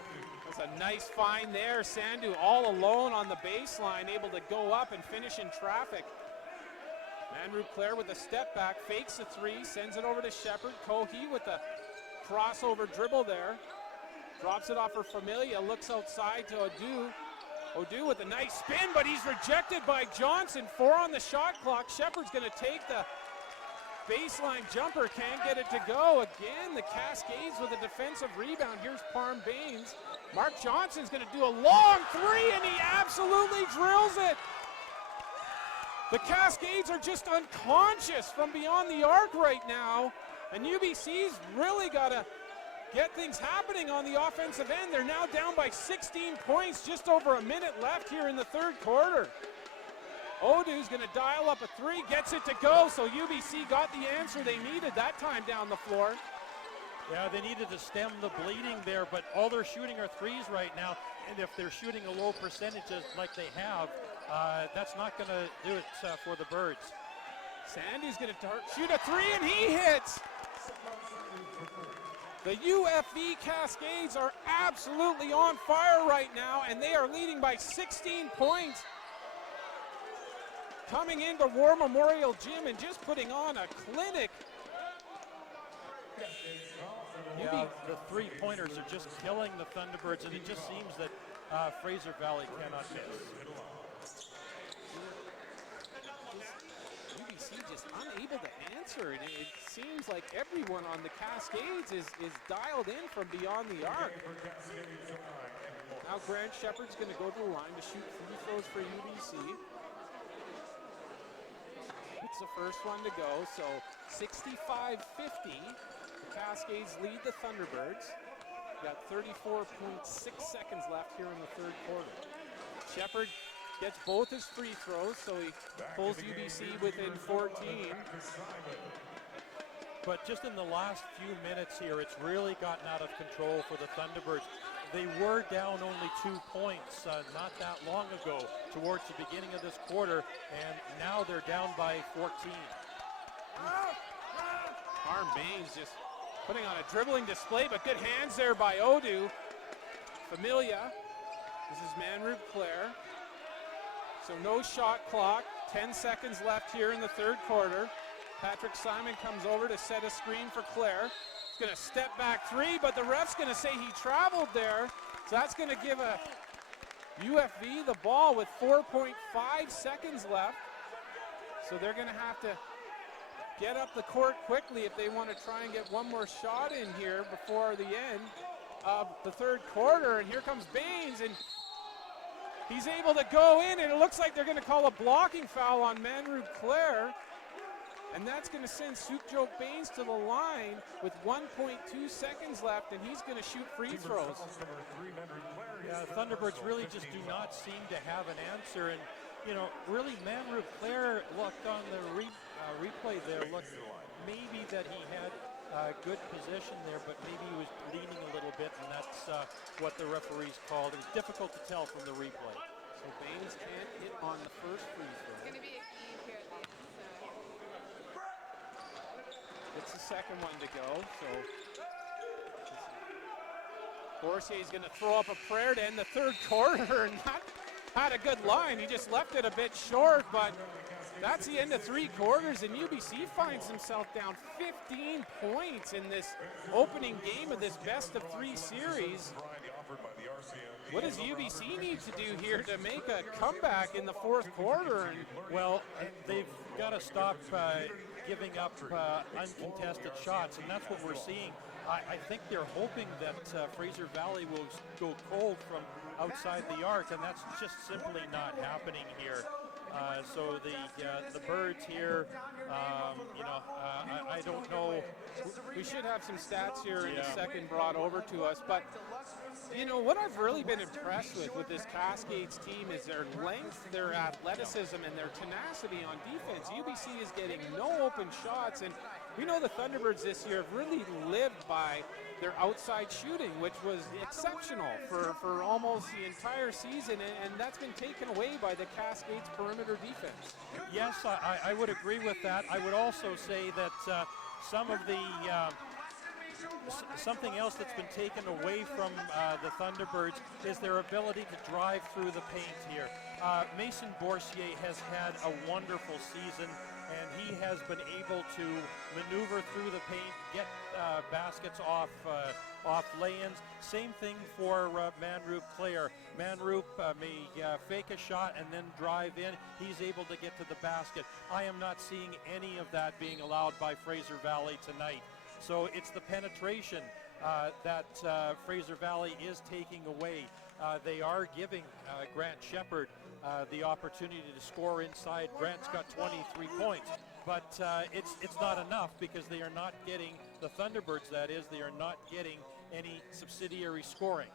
That's a nice find there. Sandu all alone on the baseline, able to go up and finish in traffic. Manrube Claire with a step back, fakes the three, sends it over to Shepard. Cohey with the crossover dribble there. Drops it off for Familia, looks outside to Odu. Odu with a nice spin, but he's rejected by Johnson. 4 on the shot clock. Shepard's going to take the baseline jumper, can't get it to go. Again, the Cascades with a defensive rebound. Here's Parm Bains. Mark Johnson's going to do a long three, and he absolutely drills it. The Cascades are just unconscious from beyond the arc right now, and UBC's really got to get things happening on the offensive end. They're now down by 16 points, just over a minute left here in the third quarter. Odu's going to dial up a three, gets it to go, so UBC got the answer they needed that time down the floor. Yeah, they needed to stem the bleeding there, but all they're shooting are threes right now, and if they're shooting a low percentages like they have, that's not going to do it for the Birds. Sandy's going to shoot a three, and he hits. The UFV Cascades are absolutely on fire right now, and they are leading by 16 points. Coming into War Memorial Gym and just putting on a clinic. Yeah, the 3-pointers are just killing the Thunderbirds, and it just seems that Fraser Valley cannot miss. UBC just unable to answer, and it seems like everyone on the Cascades is dialed in from beyond the arc. Now Grant Shepard's going to go to the line to shoot free throws for UBC. It's the first one to go, so 65-50. The Cascades lead the Thunderbirds. Got 34.6 seconds left here in the third quarter. Shepard gets both his free throws, so he pulls UBC within 14. But just in the last few minutes here, it's really gotten out of control for the Thunderbirds. They were down only 2 points not that long ago towards the beginning of this quarter, and now they're down by 14. Parm Bains just putting on a dribbling display, but good hands there by Odu. Familia. This is Manrube Claire. So no shot clock. 10 seconds left here in the third quarter. Patrick Simon comes over to set a screen for Claire. He's going to step back three, but the ref's going to say he traveled there. So that's going to give a UFV the ball with 4.5 seconds left. So they're going to have to get up the court quickly if they want to try and get one more shot in here before the end of the third quarter. And here comes Bains, and he's able to go in, and it looks like they're going to call a blocking foul on Manrube Claire. And that's going to send Sukhjot Bains to the line with 1.2 seconds left, and he's going to shoot free throws. Yeah, Thunderbirds really just do not seem to have an answer. And, you know, really Manrube Claire looked on the replay there, looked maybe that he had good position there, but maybe he was leaning a little bit, and that's what the referees called. It was difficult to tell from the replay. So Bains can't hit on the first free throw. It's going to be a key here at the end. It's the second one to go. So Borsier's going to throw up a prayer to end the third quarter, and that had a good line. He just left it a bit short, but that's the end of three quarters, and UBC finds himself down 15 points in this opening game of this best-of-3 series. What does UBC need to do here to make a comeback in the fourth quarter? And well, they've got to stop giving up uncontested shots, and that's what we're seeing. I think they're hoping that Fraser Valley will go cold from outside the arc, and that's just simply not happening here. So the Birds here, I don't know. We should have some stats here in a second brought over to us, but you know what I've really been impressed with this Cascades team is their length, their athleticism, and their tenacity on defense. UBC is getting no open shots, and we know the Thunderbirds this year have really lived by their outside shooting, which was exceptional for almost the entire season, and that's been taken away by the Cascades perimeter defense. Yes, I would agree with that. I would also say that some of the something else that's been taken away from the Thunderbirds is their ability to drive through the paint here. Mason Boursier has had a wonderful season, and he has been able to maneuver through the paint, get baskets off lay-ins. Same thing for Manroop Clare. Manroop may fake a shot and then drive in. He's able to get to the basket. I am not seeing any of that being allowed by Fraser Valley tonight. So it's the penetration that Fraser Valley is taking away. They are giving Grant Shepard the opportunity to score inside. Grant's got 23 points, but it's not enough because they are not getting, the Thunderbirds that is, they are not getting any subsidiary scoring.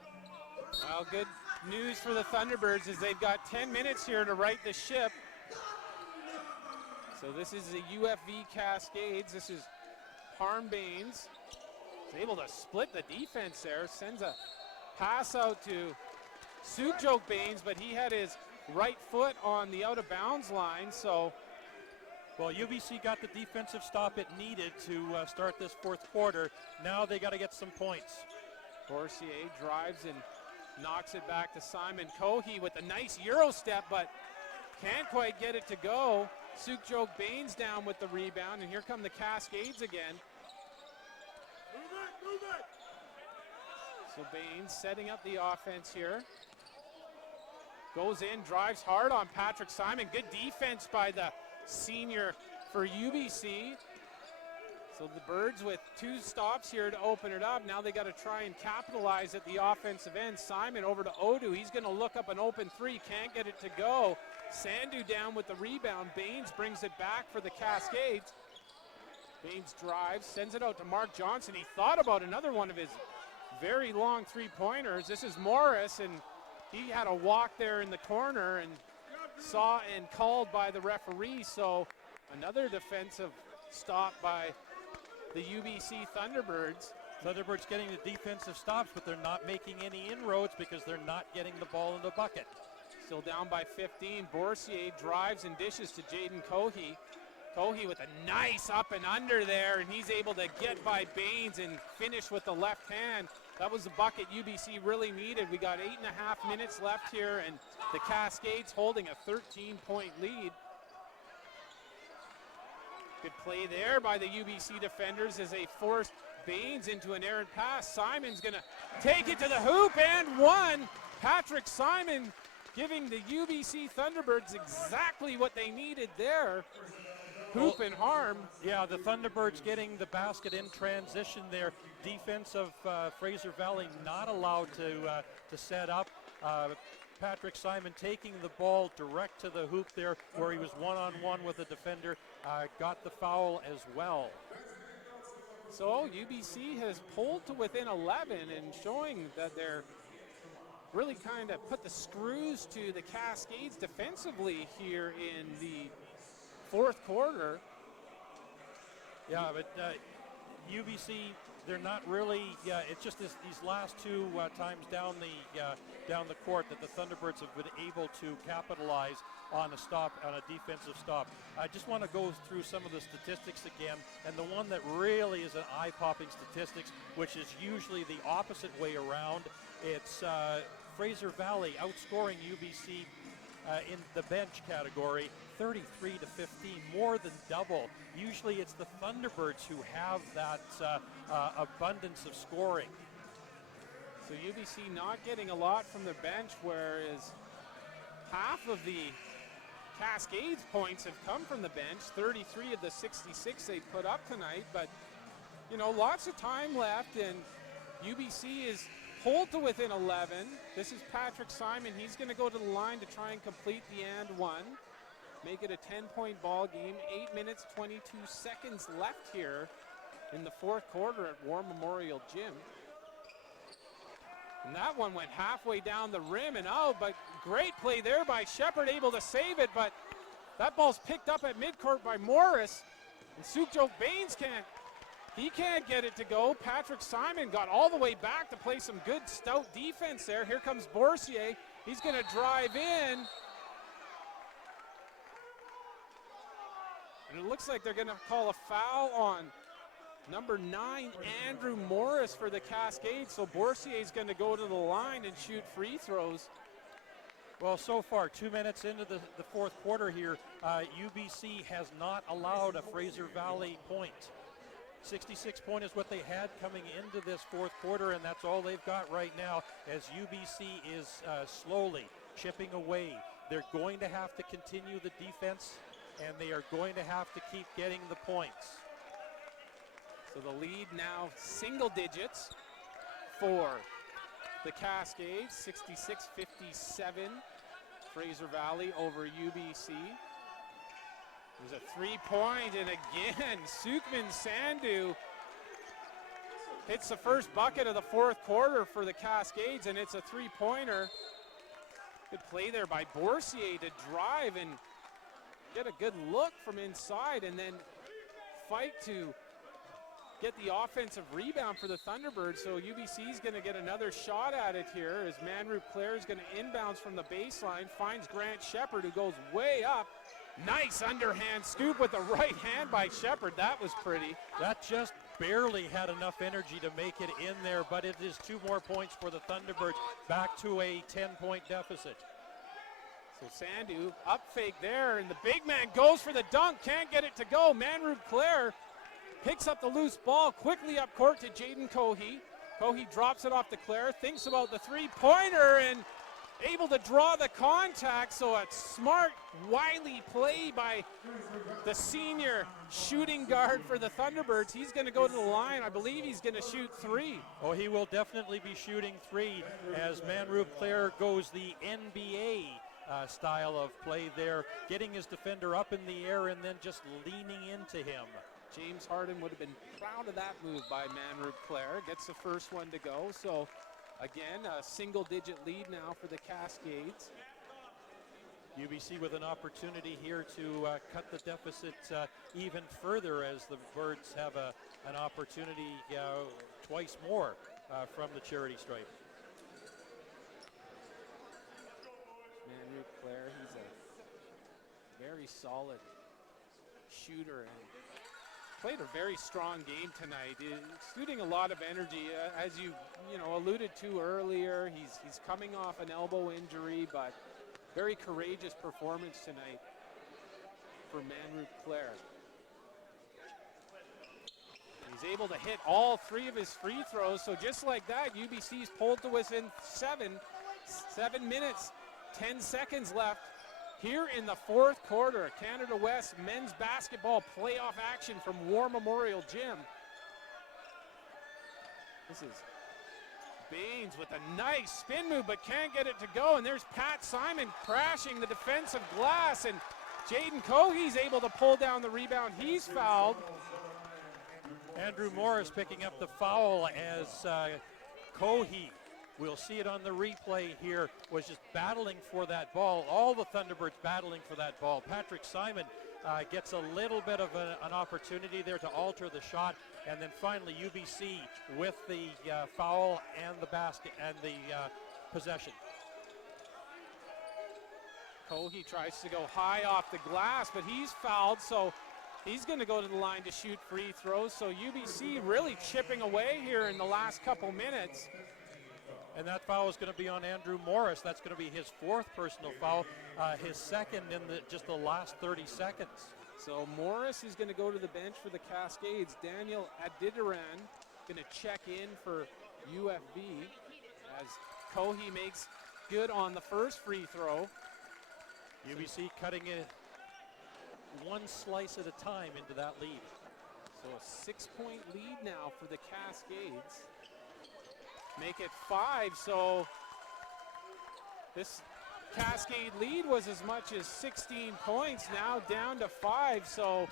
Well, good news for the Thunderbirds is they've got 10 minutes here to right the ship. So this is the UFV Cascades. This is Harm Bains. He's able to split the defense there. Sends a pass out to Sukhjot Bains, but he had his right foot on the out of bounds line. So, well, UBC got the defensive stop it needed to start this fourth quarter. Now they got to get some points. Boursier drives and knocks it back to Simon Cohey with a nice Euro step, but can't quite get it to go. Sukhjot Bains down with the rebound, and here come the Cascades again. So Bains setting up the offense here. Goes in, drives hard on Patrick Simon. Good defense by the senior for UBC. So the Birds with two stops here to open it up. Now they got to try and capitalize at the offensive end. Simon over to Odu. He's going to look up an open three. Can't get it to go. Sandu down with the rebound. Bains brings it back for the Cascades. Bains drives, sends it out to Mark Johnson. He thought about another one of his very long three-pointers. This is Morris, and he had a walk there in the corner and saw and called by the referee. So another defensive stop by the UBC Thunderbirds. Thunderbirds getting the defensive stops, but they're not making any inroads because they're not getting the ball in the bucket. Still down by 15. Boursier drives and dishes to Jaden Cohey. Cohey with a nice up and under there, and he's able to get by Bains and finish with the left hand. That was the bucket UBC really needed. We got 8.5 minutes left here, and the Cascades holding a 13-point lead. Good play there by the UBC defenders as they forced Bains into an errant pass. Simon's going to take it to the hoop and one. Patrick Simon giving the UBC Thunderbirds exactly what they needed there. Hoop and harm. Yeah, the Thunderbirds getting the basket in transition there. Defense of Fraser Valley not allowed to set up. Patrick Simon taking the ball direct to the hoop there where he was one-on-one with the defender. Got the foul as well. So UBC has pulled to within 11 and showing that they're really kind of put the screws to the Cascades defensively here in the fourth quarter. Yeah, but UBC, they're not really. It's just these last two times down the court that the Thunderbirds have been able to capitalize on a stop, on a defensive stop. I just want to go through some of the statistics again, and the one that really is an eye-popping statistics, which is usually the opposite way around. It's Fraser Valley outscoring UBC in the bench category, 33 to 15, more than double. Usually it's the Thunderbirds who have that abundance of scoring. So UBC not getting a lot from the bench, whereas half of the Cascades points have come from the bench, 33 of the 66 they put up tonight, but you know, lots of time left, and UBC is pulled to within 11. This is Patrick Simon. He's going to go to the line to try and complete the and one. Make it a 10-point ball game. 8 minutes, 22 seconds left here in the fourth quarter at War Memorial Gym. And that one went halfway down the rim and out, but great play there by Shepard, able to save it, but that ball's picked up at midcourt by Morris. And Sukhjot Bains can't get it to go. Patrick Simon got all the way back to play some good stout defense there. Here comes Boursier. He's going to drive in. And it looks like they're going to call a foul on number 9, Andrew Morris, for the Cascades. So Boursier is going to go to the line and shoot free throws. Well, so far, 2 minutes into the fourth quarter here, UBC has not allowed a Fraser Valley point. 66 point is what they had coming into this fourth quarter, and that's all they've got right now as UBC is slowly chipping away. They're going to have to continue the defense, and they are going to have to keep getting the points. So the lead now single digits for the Cascades, 66-57. Fraser Valley over UBC. There's a three-point, and again, Sukhman Sandhu hits the first bucket of the fourth quarter for the Cascades, and it's a three-pointer. Good play there by Boursier to drive and get a good look from inside, and then fight to get the offensive rebound for the Thunderbirds. So UBC is going to get another shot at it here as Manrup Clare is going to inbounds from the baseline, finds Grant Shepard, who goes way up. Nice underhand scoop with the right hand by Shepard. That was pretty. That just barely had enough energy to make it in there, but it is 2 more points for the Thunderbirds, back to a 10-point deficit. So Sandhu up fake there, and the big man goes for the dunk, can't get it to go. Manrup Clare picks up the loose ball quickly up court to Jaden Cohey. Cohey drops it off to Clare, thinks about the three-pointer, and able to draw the contact. So a smart, wily play by the senior shooting guard for the Thunderbirds. He's going to go to the line. I believe he's going to shoot 3. Oh, he will definitely be shooting 3 as Manrup Clare goes the NBA style of play there, getting his defender up in the air and then just leaning into him. James Harden would have been proud of that move by Manrup Clare. Gets the first one to go. So again, a single-digit lead now for the Cascades. UBC with an opportunity here to cut the deficit even further as the Birds have an opportunity twice more from the charity stripe. Manrup Clare, he's a very solid shooter and played a very strong game tonight, exuding a lot of energy. As you alluded to earlier, he's coming off an elbow injury, but very courageous performance tonight for Manrup Clare. He's able to hit all 3 of his free throws, so just like that, UBC's pulled to within 7 minutes, 10 seconds left. Here in the fourth quarter, Canada West men's basketball playoff action from War Memorial Gym. This is Bains with a nice spin move, but can't get it to go. And there's Pat Simon crashing the defensive glass, and Jaden Cohey's able to pull down the rebound. He's fouled. Andrew Morris picking up the foul as Cohey We'll see it on the replay here, was just battling for that ball. All the Thunderbirds battling for that ball. Patrick Simon gets a little bit of an opportunity there to alter the shot, and then finally UBC with the foul and the basket and the possession. Kohe tries to go high off the glass, but he's fouled, so he's going to go to the line to shoot free throws. So UBC really chipping away here in the last couple minutes. And that foul is going to be on Andrew Morris. That's going to be his 4th personal foul, his 2nd in just the last 30 seconds. So Morris is going to go to the bench for the Cascades. Daniel Aditiran going to check in for UFV as Kohe makes good on the first free throw. UBC cutting it one slice at a time into that lead. So a 6-point lead now for the Cascades. Make it 5, so this Cascade lead was as much as 16 points, now down to 5, so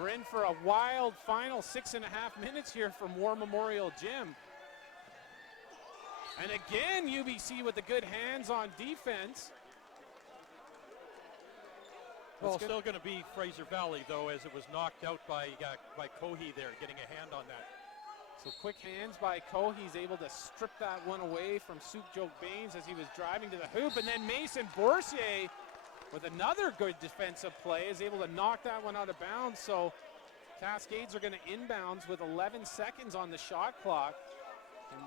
we're in for a wild final 6.5 minutes here from War Memorial Gym. And again, UBC with the good hands on defense. Well, still going to be Fraser Valley, though, as it was knocked out by Kohe there, getting a hand on that. So quick hands by Kohe. He's able to strip that one away from Sukhjot Bains as he was driving to the hoop. And then Mason Boursier with another good defensive play is able to knock that one out of bounds. So Cascades are going to inbounds with 11 seconds on the shot clock. And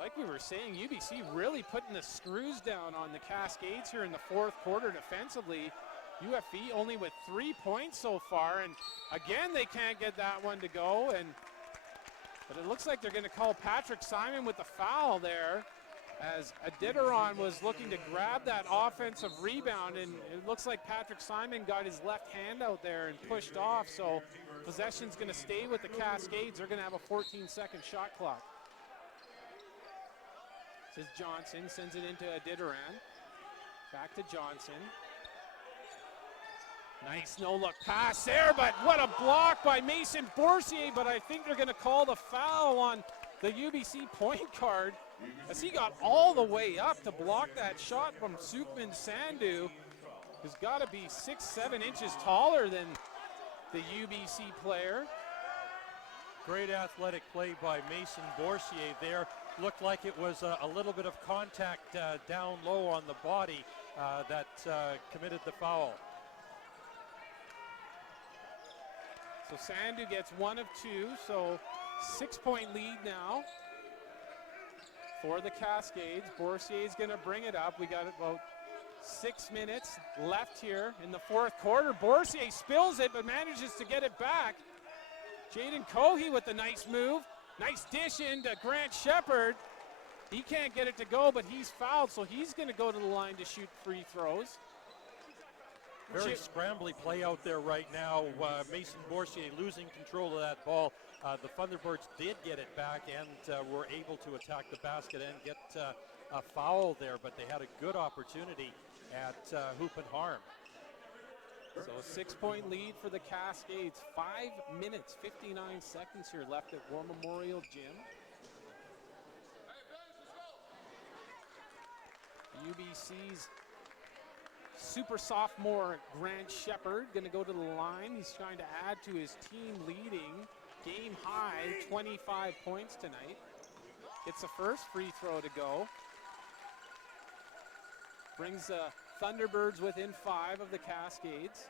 like we were saying, UBC really putting the screws down on the Cascades here in the 4th quarter defensively. UFV only with 3 points so far. And again, they can't get that one to go. But it looks like they're going to call Patrick Simon with the foul there as Aditiran was looking to grab that offensive rebound, and it looks like Patrick Simon got his left hand out there and pushed off, so possession's going to stay with the Cascades. They're going to have a 14-second shot clock. This is Johnson, sends it into Aditiran. Back to Johnson. Nice no-look pass there, but what a block by Mason Boursier, but I think they're going to call the foul on the UBC point guard as he got all the way up to block that shot from Sukhman Sandhu, who's got to be 6-7 inches taller than the UBC player. Great athletic play by Mason Boursier there. Looked like it was a little bit of contact down low on the body that committed the foul. So Sandhu gets 1 of 2, so 6-point lead now for the Cascades. Boursier is going to bring it up. We got about 6 minutes left here in the 4th quarter. Boursier spills it but manages to get it back. Jaden Kohe with the nice move. Nice dish into Grant Shepard. He can't get it to go, but he's fouled, so he's going to go to the line to shoot free throws. Very scrambly play out there right now. Mason Boursier losing control of that ball. The Thunderbirds did get it back and were able to attack the basket and get a foul there, but they had a good opportunity at hoop and harm. So a 6-point lead for the Cascades. 5 minutes, 59 seconds here left at War Memorial Gym. UBC's super sophomore Grant Shepard going to go to the line. He's trying to add to his team leading game high 25 points tonight. Gets the first free throw to go. Brings the Thunderbirds within 5 of the Cascades.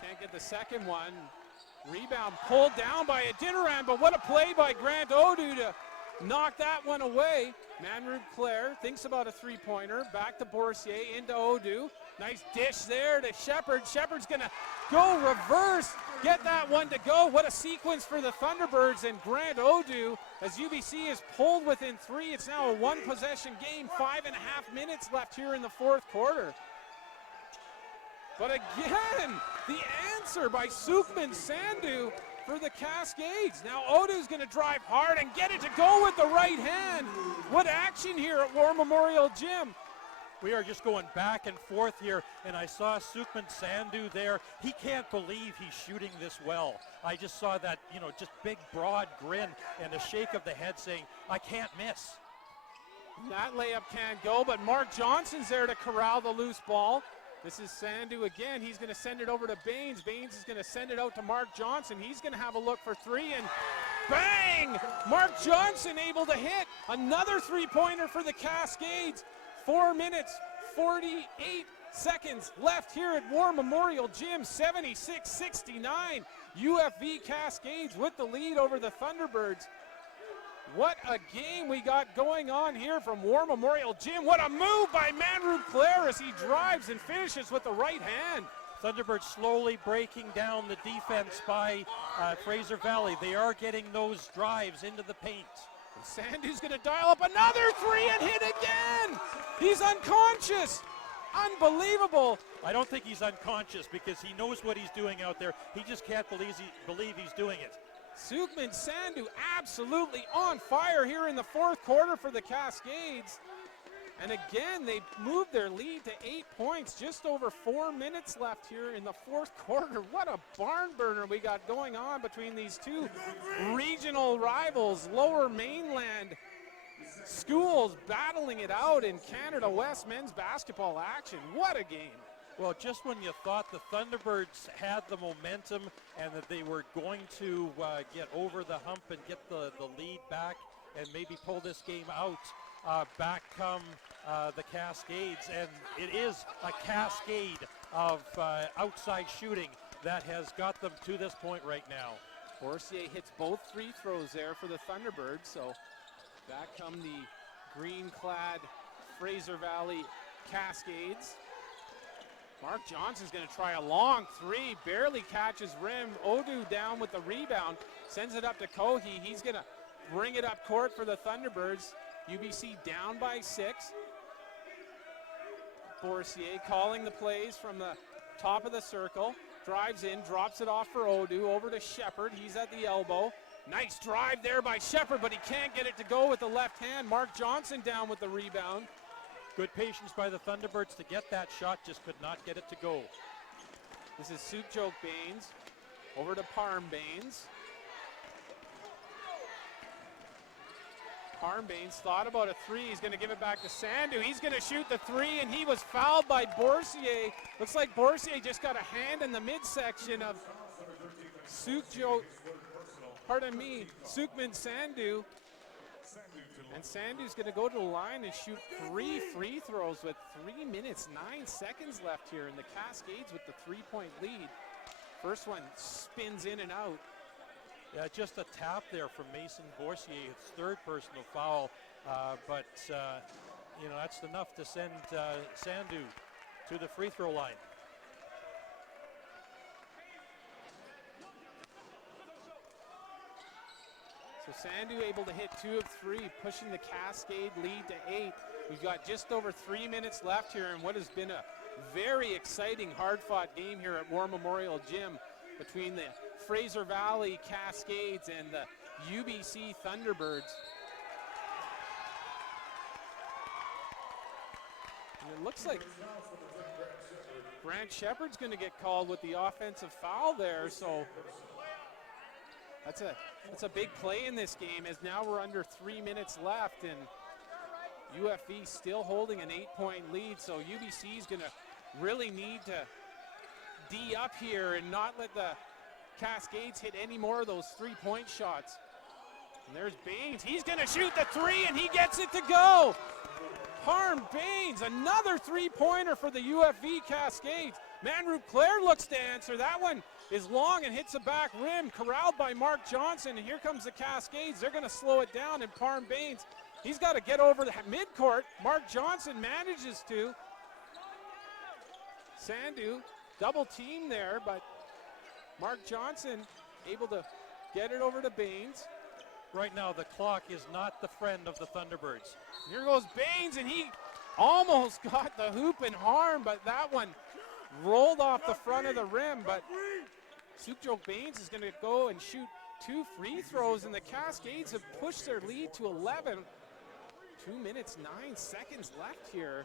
Can't get the second one. Rebound pulled down by Aditiran, but what a play by Grant Odu to knock that one away. Manrud Clare thinks about a three-pointer. Back to Boursier, into Odu. Nice dish there to Shepard. Shepard's going to go reverse, get that one to go. What a sequence for the Thunderbirds and Grant Odu as UBC is pulled within 3. It's now a one-possession game. 5.5 minutes left here in the 4th quarter. But again, the answer by Sukhman Sandhu for the Cascades. Now Odu's going to drive hard and get it to go with the right hand. What action here at War Memorial Gym. We are just going back and forth here, and I saw Sukhjot Sandhu there. He can't believe he's shooting this well. I just saw that, just big, broad grin and a shake of the head saying, I can't miss. That layup can't go, but Mark Johnson's there to corral the loose ball. This is Sandhu again. He's going to send it over to Bains. Bains is going to send it out to Mark Johnson. He's going to have a look for three, and bang! Mark Johnson able to hit another three-pointer for the Cascades. 4 minutes, 48 seconds left here at War Memorial Gym. 76-69. UFV Cascades with the lead over the Thunderbirds. What a game we got going on here from War Memorial Gym. What a move by Manrup Clare as he drives and finishes with the right hand. Thunderbirds slowly breaking down the defense by Fraser Valley. They are getting those drives into the paint. And Sandhu's going to dial up another three and hit again. He's unconscious. Unbelievable. I don't think he's unconscious because he knows what he's doing out there. He just can't believe he's doing it. Sukhjot Sandhu absolutely on fire here in the fourth quarter for the Cascades. And again, they moved their lead to 8 points. Just over 4 minutes left here in the fourth quarter. What a barn burner we got going on between these two regional rivals, Lower Mainland schools battling it out in Canada West men's basketball action. What a game. Well, just when you thought the Thunderbirds had the momentum and that they were going to get over the hump and get the lead back and maybe pull this game out, back come the Cascades, and it is a cascade of outside shooting that has got them to this point right now. Borsier hits both free throws there for the Thunderbirds, so back come the green-clad Fraser Valley Cascades. Mark Johnson's going to try a long three, barely catches rim. Odu down with the rebound, sends it up to Kohi. He's going to bring it up court for the Thunderbirds. UBC down by 6. Borsier calling the plays from the top of the circle. Drives in, drops it off for Odu, over to Shepard. He's at the elbow. Nice drive there by Shepard, but he can't get it to go with the left hand. Mark Johnson down with the rebound. Good patience by the Thunderbirds to get that shot, just could not get it to go. This is Sukhjot Bains, over to Parm Bains. Parm Bains thought about a three. He's going to give it back to Sandhu. He's going to shoot the three, and he was fouled by Borsier. Looks like Borsier just got a hand in the midsection of Sukhjot Sandhu. And Sandhu's going to go to the line and shoot 3 free throws with 3 minutes, 9 seconds left here. And the Cascades with the 3-point lead. First one spins in and out. Yeah, just a tap there from Mason Borsier, his third personal foul. But that's enough to send Sandhu to the free throw line. So Sandhu able to hit 2 of 3, pushing the Cascade lead to 8. We've got just over 3 minutes left here in what has been a very exciting, hard-fought game here at War Memorial Gym between the Fraser Valley Cascades and the UBC Thunderbirds. And it looks like Grant Shepard's going to get called with the offensive foul there, so that's a big play in this game, as now we're under 3 minutes left and UFV still holding an 8-point lead, so UBC is going to really need to D up here and not let the Cascades hit any more of those 3-point shots. And there's Bains. He's going to shoot the three, and he gets it to go. Parm Bains, another 3-pointer for the UFV Cascades. Manrup Clare looks to answer. That one is long and hits the back rim, corralled by Mark Johnson, and here comes the Cascades. They're going to slow it down, and Parm Bains, he's got to get over the midcourt. Mark Johnson manages to. Sandhu, double team there, but Mark Johnson able to get it over to Bains. Right now, the clock is not the friend of the Thunderbirds. Here goes Bains, and he almost got the hoop and harm, but that one rolled off the front of the rim. But Sukhjot Bains is going to go and shoot 2 free throws, and the Cascades have pushed their lead to 11. 2 minutes, 9 seconds left here.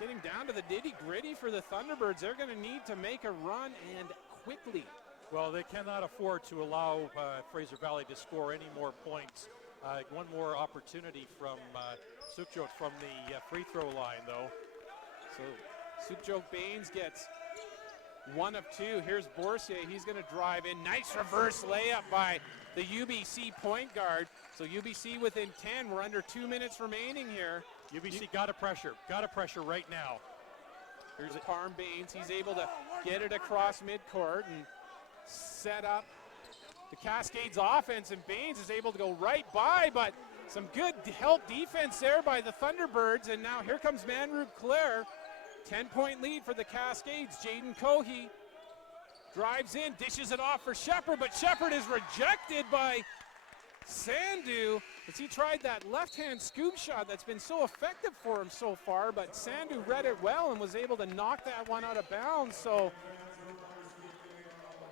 getting down to the nitty-gritty for the Thunderbirds. They're going to need to make a run, and quickly. Well, they cannot afford to allow Fraser Valley to score any more points. One more opportunity from Sukhjot from the free throw line, though. So Sukhjot Bains gets 1 of 2. Here's Boursier. He's going to drive in. Nice reverse layup by the UBC point guard. So UBC within 10. We're under 2 minutes remaining here. UBC got to pressure right now. Here's Parm Bains. He's able to get it across midcourt and set up the Cascades offense, and Bains is able to go right by, but some good help defense there by the Thunderbirds. And now here comes Manrup Clare. 10-point lead for the Cascades. Jaden Cohey drives in, dishes it off for Shepard, but Shepard is rejected by Sandhu as he tried that left-hand scoop shot that's been so effective for him so far, but Sandhu read it well and was able to knock that one out of bounds. So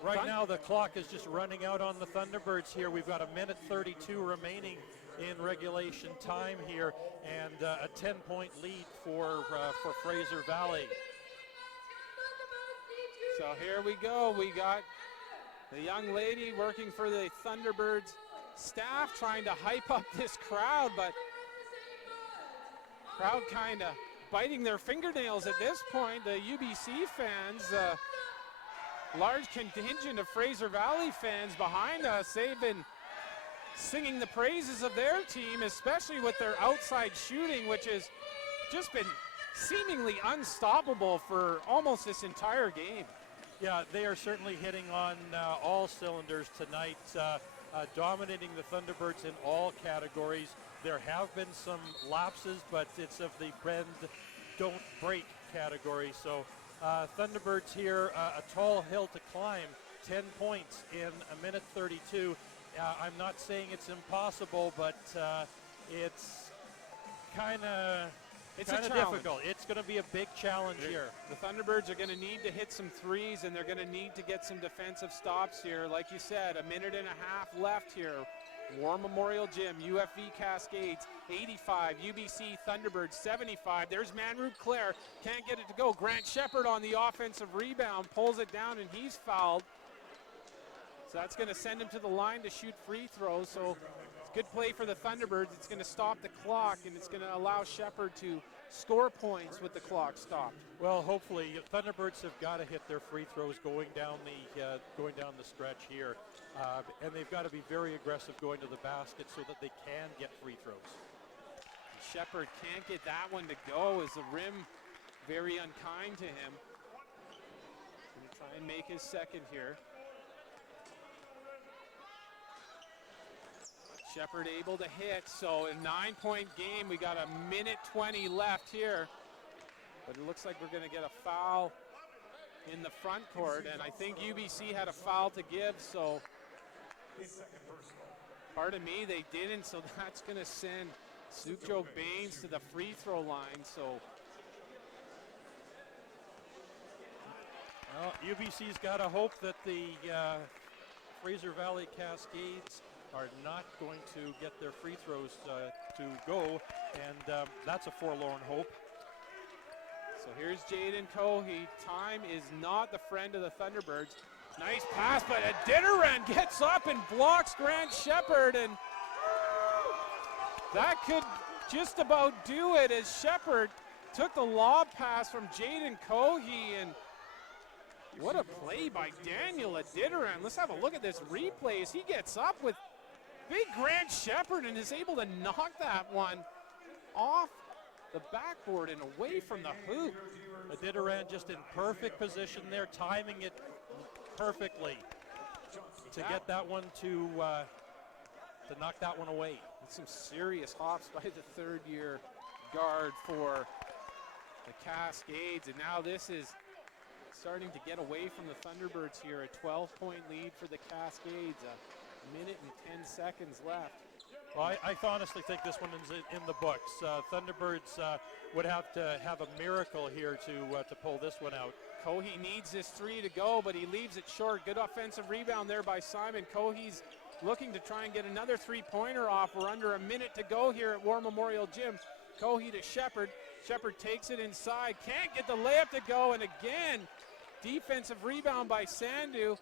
right now the clock is just running out on the Thunderbirds here. We've got 1:32 remaining in regulation time here, and a 10-point lead for Fraser Valley. So here we go. We got the young lady working for the Thunderbirds staff trying to hype up this crowd, but crowd kind of biting their fingernails at this point. The UBC fans, large contingent of Fraser Valley fans behind us, they've been singing the praises of their team, especially with their outside shooting, which has just been seemingly unstoppable for almost this entire game. Yeah, they are certainly hitting on all cylinders tonight, dominating the Thunderbirds in all categories. There have been some lapses, but it's of the bend, don't break category. So Thunderbirds here, a tall hill to climb, 10 points in 1:32. I'm not saying it's impossible, but it's kind of difficult. It's going to be a big challenge here. The Thunderbirds are going to need to hit some threes, and they're going to need to get some defensive stops here. Like you said, 1.5 minutes left here. War Memorial Gym, UFV Cascades, 85. UBC Thunderbirds, 75. There's Manrup Clare. Can't get it to go. Grant Shepard on the offensive rebound. Pulls it down, and he's fouled. So that's going to send him to the line to shoot free throws. So it's good play for the Thunderbirds. It's going to stop the clock, and it's going to allow Shepard to score points with the clock stopped. Well, hopefully, Thunderbirds have got to hit their free throws going down the stretch here, and they've got to be very aggressive going to the basket so that they can get free throws. Shepard can't get that one to go as the rim very unkind to him. Going to try and make his second here. Shepard able to hit, so a 9-point game. We got 1:20 left here, but it looks like we're going to get a foul in the front court, and I think UBC had a foul to give, so pardon me, they didn't, so that's going to send Sukhjot Bains to the free throw line. So well, UBC's got to hope that the Fraser Valley Cascades are not going to get their free throws to go, and that's a forlorn hope. So here's Jaden Cohey. Time is not the friend of the Thunderbirds. Nice pass, but Aditiran gets up and blocks Grant Shepard, and that could just about do it as Shepard took the lob pass from Jaden Cohey, and what a play by Daniel Aditiran. Let's have a look at this replay as he gets up with big Grant Shepard and is able to knock that one off the backboard and away from the hoop. Aditiran just in perfect position there, timing it perfectly to get that one to knock that one away. And some serious hops by the third-year guard for the Cascades, and now this is starting to get away from the Thunderbirds here. A 12-point lead for the Cascades. 1:10 left. Well, I honestly think this one is in the books. Thunderbirds would have to have a miracle here to pull this one out. Cohey needs this three to go, but he leaves it short. Good offensive rebound there by Simon. Cohey's looking to try and get another three-pointer off. We're under 1 minute to go here at War Memorial Gym. Cohey to Shepard. Shepard takes it inside, can't get the layup to go, and again, defensive rebound by Sandu.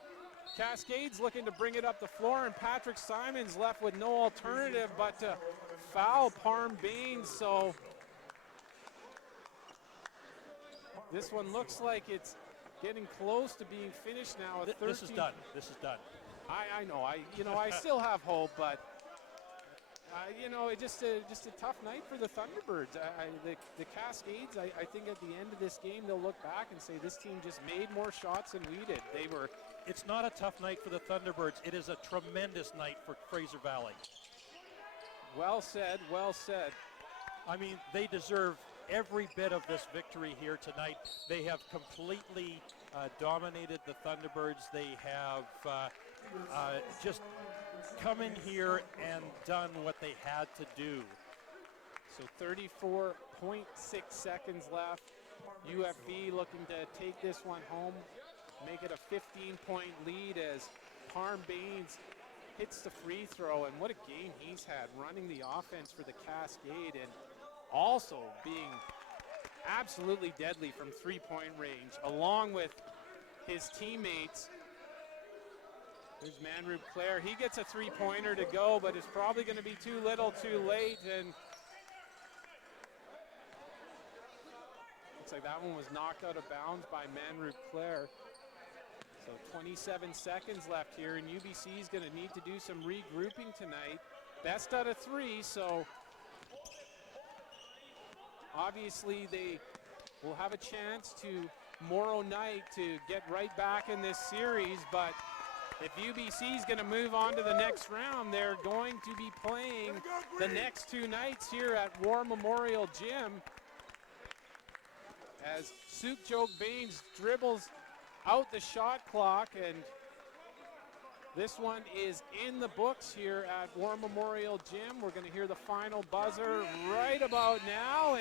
Cascades looking to bring it up the floor, and Patrick Simons left with no alternative but to foul Parm Bains. So this one looks like it's getting close to being finished now. At 13. This is done. This is done. I know. I still have hope, but it's just a tough night for the Thunderbirds. The Cascades, I think at the end of this game they'll look back and say this team just made more shots than we did. It's not a tough night for the Thunderbirds. It is a tremendous night for Fraser Valley. Well said, well said. I mean, they deserve every bit of this victory here tonight. They have completely dominated the Thunderbirds. They have just come in here and done what they had to do. So 34.6 seconds left. UFV looking to take this one home, make it a 15-point lead as Parm Bains hits the free throw. And what a game he's had running the offense for the Cascade and also being absolutely deadly from three-point range, along with his teammates. There's Manrube Clare. He gets a three-pointer to go, but it's probably going to be too little, too late, and looks like that one was knocked out of bounds by Manrube Clare. So 27 seconds left here, and UBC is going to need to do some regrouping tonight. Best out of three, so obviously they will have a chance tomorrow night to get right back in this series, but if UBC is going to move on to the next round, they're going to be playing the next two nights here at War Memorial Gym as Sukhjot Bains dribbles out the shot clock, and this one is in the books here at War Memorial Gym. We're going to hear the final buzzer right about now.